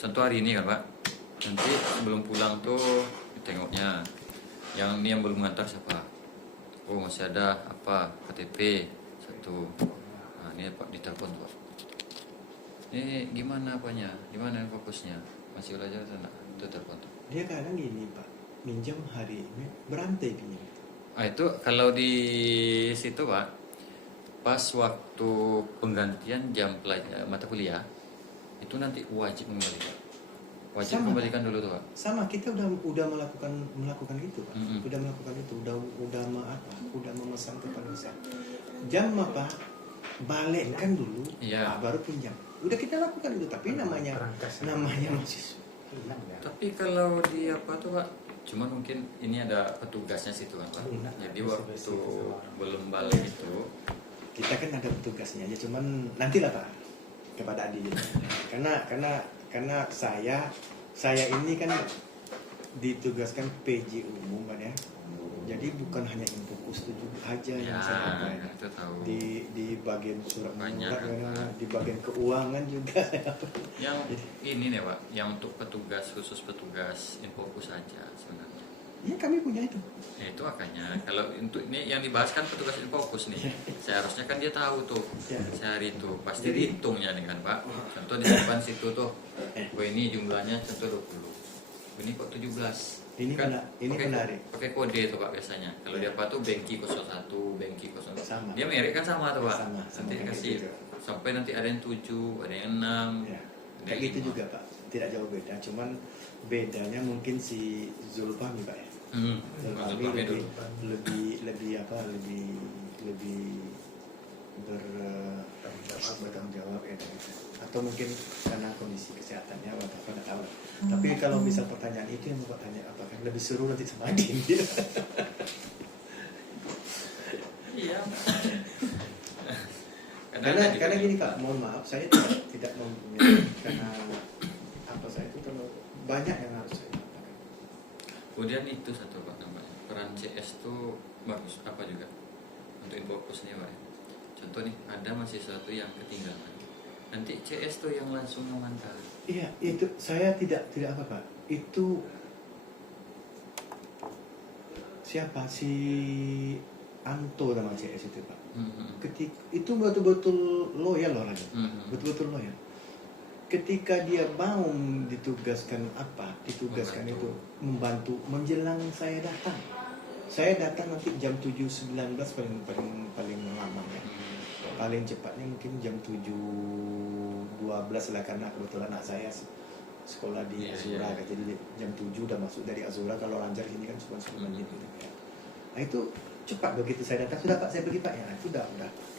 Tentu hari ini kan Pak. Nanti sebelum pulang tuh tengoknya. Yang ini yang belum ngantar siapa? Oh masih ada apa? KTP satu. Nah ini Pak ditelepon Pak. Ini gimana apanya? Gimana fokusnya? Masih belajar atau enggak? Itu telepon tuh. Dia kadang gini Pak, minjam hari ini berantai pinjam. Itu kalau di situ Pak, pas waktu penggantian jam mata kuliah, itu nanti wajib mengembalikan. Wajib Sama, kembalikan dulu tuh Pak. Sama kita udah melakukan itu Pak. Udah melakukan itu, udah memesan kepada saya. Jam apa? Balikkan dulu, Iya. baru pinjam. Udah kita lakukan itu, tapi namanya masih. Tapi kalau di apa tuh Pak, cuman mungkin ini ada petugasnya situ kan Pak. Jadi waktu belum balik itu, Kita kan ada petugasnya aja, cuman nantilah Pak kepada Adi. Karena saya ini kan ditugaskan PJ umum kan ya. Jadi bukan hanya Infocus itu aja yang saya lakukan. itu tahu. Di bagian surat Banyak, menyurat, kan, Pak. di bagian keuangan juga. Yang ini nih Pak, yang untuk petugas khusus petugas Infocus saja sebenarnya. Iya, kami punya itu. Ya, itu makanya kalau untuk ini yang dibahas kan petugas Infokus nih. Seharusnya kan dia tahu tuh Ya. sehari itu pasti Jadi- dihitungnya nih kan Pak. Contoh di depan situ tuh, oh ini jumlahnya contoh 20. Ini kok 17. Ini pakai- menarik. Pakai kode tuh Pak biasanya. Kalau dia apa tuh Bengki 01, Bengki 01. Sama. Dia merek kan sama tuh Pak. Sama Nanti kayak kasih gitu. sampai nanti ada yang 7, ada yang 6. Ya. ada Kayak yang gitu 5. juga Pak, tidak jauh beda. Cuman bedanya mungkin si Zulfahmi Pak ya. Masuk Zulfahmi pakai dulu. lebih apa lebih bertanggung jawab ya gitu. Atau mungkin karena kondisi kesehatannya atau apa nggak tahu. Tapi kalau misal pertanyaan itu yang mau tanya apakah lebih seru nanti sama Adin gitu. Iya. Karena gini Pak, mohon maaf saya tidak karena apa saya itu terlalu banyak yang harus saya lakukan. Kemudian itu satu Pak namanya peran CS itu bagus apa juga untuk Infokus nih Pak. Contoh nih ada mahasiswa tuh yang ketinggalan. Nanti CS tuh yang langsung mengantar. Iya, itu saya tidak apa Pak. Itu siapa si Anto nama CS itu Pak. Itu betul-betul loyal orangnya. Betul-betul loyal. Ketika dia mau ditugaskan itu membantu menjelang saya datang. Saya datang nanti jam 7.19 paling lama ya. Paling cepatnya mungkin jam 7.12 lah karena kebetulan anak saya sekolah di Azura kan. Jadi jam 7 udah masuk dari Azura, kalau lancar sini kan cuma 10 menit gitu ya. Nah itu cepat begitu saya datang, sudah Pak saya pergi Pak ya. Itu udah.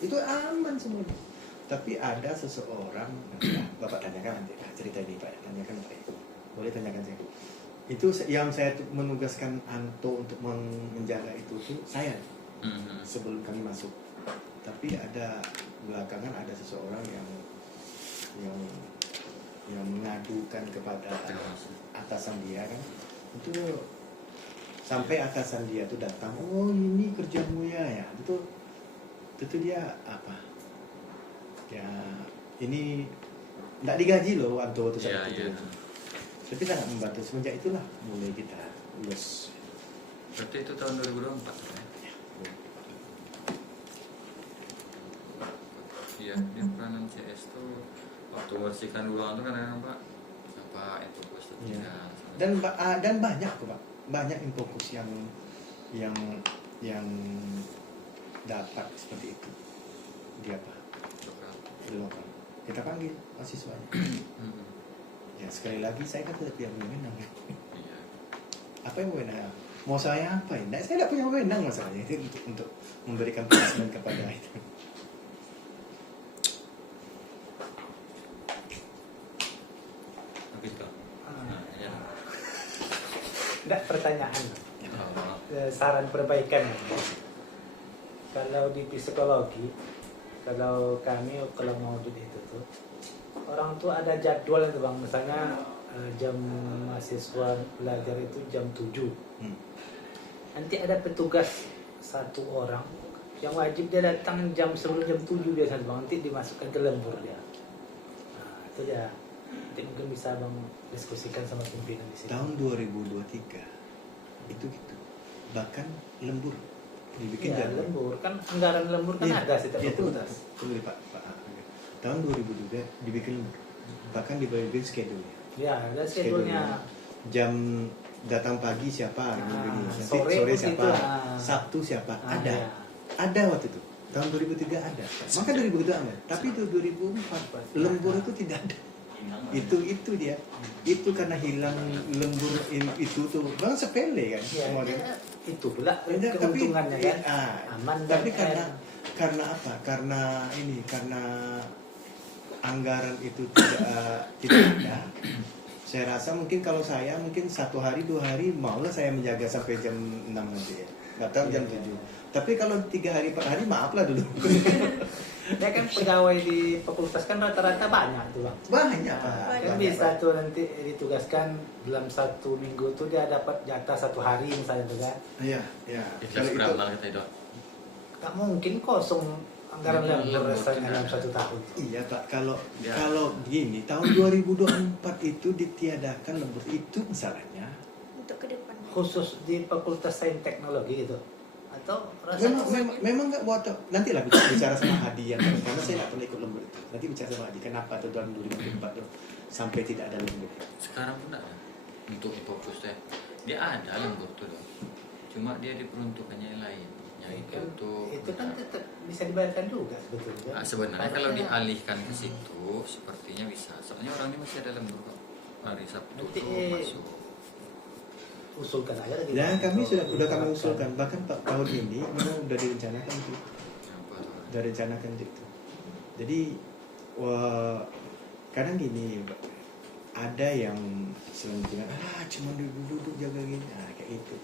Itu aman semuanya. Tapi ada seseorang, Bapak tanyakan nanti cerita ini Pak, tanyakan Pak. Boleh tanyakan saya. Itu yang saya menugaskan Anto untuk menjaga itu tuh saya sebelum kami masuk. Tapi ada belakangan ada seseorang yang mengadukan kepada atasan dia kan. Itu sampai atasan dia tuh datang, oh ini kerjamu ya. Itu dia apa? Ya ini nggak digaji loh Anto itu saat itu. Tapi sangat membantu. Semenjak itulah mulai kita lulus. Berarti itu tahun 2024 ya? Iya, dia peranan CS tuh waktu bersihkan ruangan itu kan Pak apa Infokus itu Ya. Dan banyak tuh Pak, banyak Infokus yang dapat seperti itu. Dia apa? Di lokal. Kita panggil mahasiswanya. Ya sekali lagi saya kan tidak punya wewenang. Iya. Apa yang wewenang? Mau saya apa ya? Saya tidak punya wewenang masalahnya itu untuk memberikan punishment kepada itu. Habis kok. Nah, ya. Enggak, pertanyaan. Oh. Saran perbaikan. Kalau di psikologi, kalau kami kalau mau di itu tuh, orang tuh ada jadwal itu Bang. Misalnya jam mahasiswa belajar itu jam 7. Nanti ada petugas satu orang yang wajib dia datang jam sebelum jam 7 biasanya Bang. Nanti dimasukkan ke lembur dia. Nah, itu ya. Nanti mungkin bisa Bang diskusikan sama pimpinan di sini. Tahun 2023 itu gitu. Bahkan lembur dibikin Ya, jadwal. lembur kan anggaran lembur kan ada setiap itu fakultas. Tunggu Pak. Tahun 2002 dibikin lembur. Bahkan dibikin schedule. Ya, ada schedule-nya. Jam datang pagi siapa, nanti sore siapa, begitu. Sabtu siapa, Ah, ada. ya. Ada waktu itu. Tahun 2003 ada. Maka 2003 ada. Tapi itu 2004 lembur itu tidak ada. Itu dia. Itu karena hilang lembur itu tuh. Bang sepele kan. Ya, Model. itu pula Ya, keuntungannya tapi, kan. Aman tapi dan karena apa? Karena anggaran itu tidak ada. Saya rasa mungkin kalau saya mungkin 1 hari 2 hari maulah saya menjaga sampai jam 6 nanti ya. Nggak tahu jam 7. Tapi kalau 3 hari 4 hari maaflah dulu. Ya kan pegawai di fakultas kan rata-rata banyak tuh Bang. Banyak Pak. Kan Banyak, bisa Pak. tuh nanti ditugaskan dalam 1 minggu tuh dia dapat jatah 1 hari misalnya tuh kan. Iya, iya. Ikhlas beramal kita itu. Tak mungkin kosong anggaran Ya, lembur lembur rasanya tidak dalam ada. 1 tahun. Iya Pak, kalau Ya. gini tahun 2024 itu ditiadakan lembur itu masalahnya Untuk ke depan. khusus di Fakultas Sains Teknologi gitu? Atau Memang nggak buat nanti lah bicara sama Hadi yang karena saya nggak pernah ikut lembur itu. Nanti bicara sama Hadi kenapa tuh tahun 2004 tuh sampai tidak ada lembur. Sekarang pun ada untuk fokus teh. Dia ada lembur tuh dong. Cuma dia diperuntukannya yang lain. Yaitu untuk itu kan tetap bisa dibayarkan juga sebetulnya. sebenarnya kalau dialihkan ke situ sepertinya bisa. Soalnya orang ini masih ada lembur kok. Hari Sabtu Nanti, tuh masuk. usulkan aja lagi. Dan kami sudah kami usulkan bahkan tahun ini memang udah direncanakan itu. Apa tuh? Udah rencanakan itu. Jadi kadang gini ada yang selalu bilang cuma duduk jaga gini kayak itu.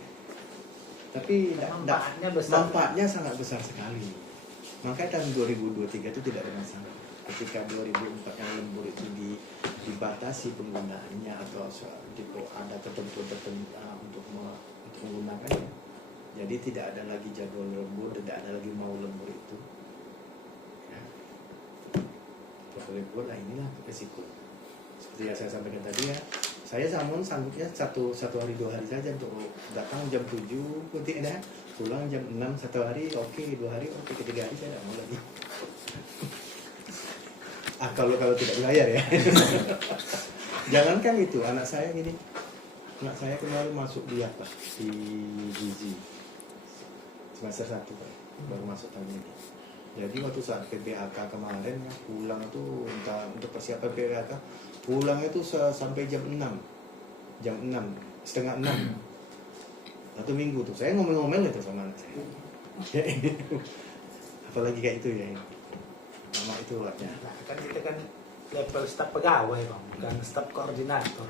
Tapi manfaatnya sangat besar sekali. Makanya tahun 2023 itu tidak ada masalah. Ketika 2004 yang lembur itu dibatasi penggunaannya atau ada ketentuan untuk menggunakannya. Jadi tidak ada lagi jadwal lembur, tidak ada lagi mau lembur itu. Ya. Kalau lembur, inilah resiko. Seperti yang saya sampaikan tadi ya. Saya sanggupnya satu hari 2 hari saja untuk datang jam 7 nanti ada pulang jam 6 1 hari oke 2 hari oke 3 hari saya tidak mau lagi. Kalau tidak dibayar ya. Jangankan itu anak saya kemarin masuk di Gizi semester 1 Pak. Baru masuk tahun ini. Jadi waktu saat PPHK kemarin pulang tuh untuk persiapan PPHK pulangnya tuh sampai jam 6 setengah 6 1 minggu tuh saya ngomel-ngomel itu sama anak saya. Apalagi kayak itu ya nama itu ya. Nah, kan kita kan level staf pegawai bang, bukan staf koordinator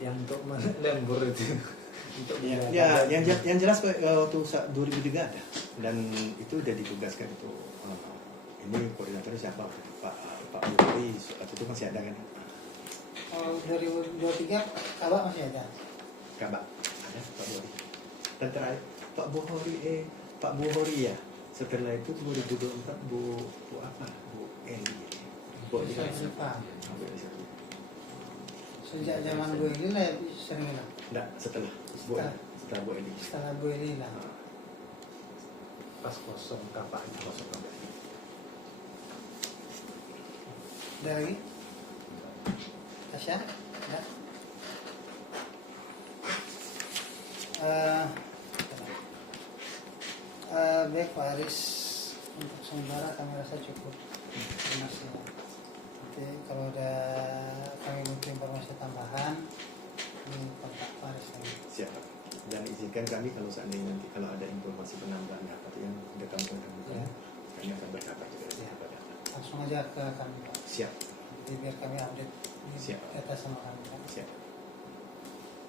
yang untuk lembur itu. Untuk yang jelas waktu 2003 ada dan itu udah ditugaskan itu ini koordinatornya siapa Pak Buhori waktu itu masih ada kan? Oh 2023 Kabak masih ada? Kabak ada Pak Buhori dan terakhir Pak Buhori ya setelah itu 2024 Bu Eli Bu Elisa. Sejak zaman Bu Eli lah sering lah. Enggak, setelah Bu Eli. Setelah Bu Eli lah. pas kosong kapaknya kosong kabel. Ada lagi? Tasya? Ada? Baik Pak Aris, untuk sementara kami rasa cukup. Terima kasih. Nanti kalau ada kami butuh informasi tambahan, ini kontak Pak Aris lagi. Siap. Dan izinkan kami kalau seandainya nanti kalau ada informasi penambahan dapat yang sudah kami temukan, Ya. kami akan berkabar juga Ya. kepada Langsung aja ke kami Pak. Siap. Jadi biar kami update di Siap. data sama kami Pak. Siap.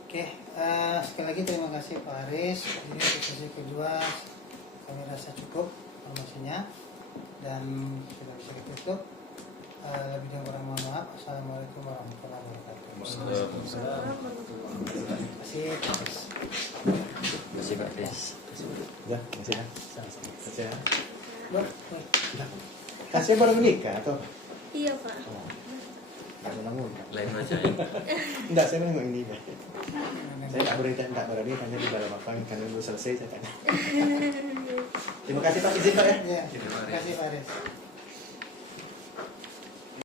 Oke, sekali lagi terima kasih Pak Aris. Ini untuk sesi kedua kami rasa cukup informasinya dan sudah bisa ditutup. Lebih dan kurang mohon maaf. Assalamualaikum warahmatullahi wabarakatuh. Terima kasih Pak Aris. Terima kasih Pak Aris. Ya, masih ya. Masih ya. Loh, Kasih baru menikah atau? Iya Pak. Oh. Enggak muda. Lain bacanya. Enggak, saya memang ini Pak. Saya tak berani tanya di dalam apa karena belum selesai saya tanya. Terima kasih Pak, izin Pak ya. Ya, terima kasih Pak Aris.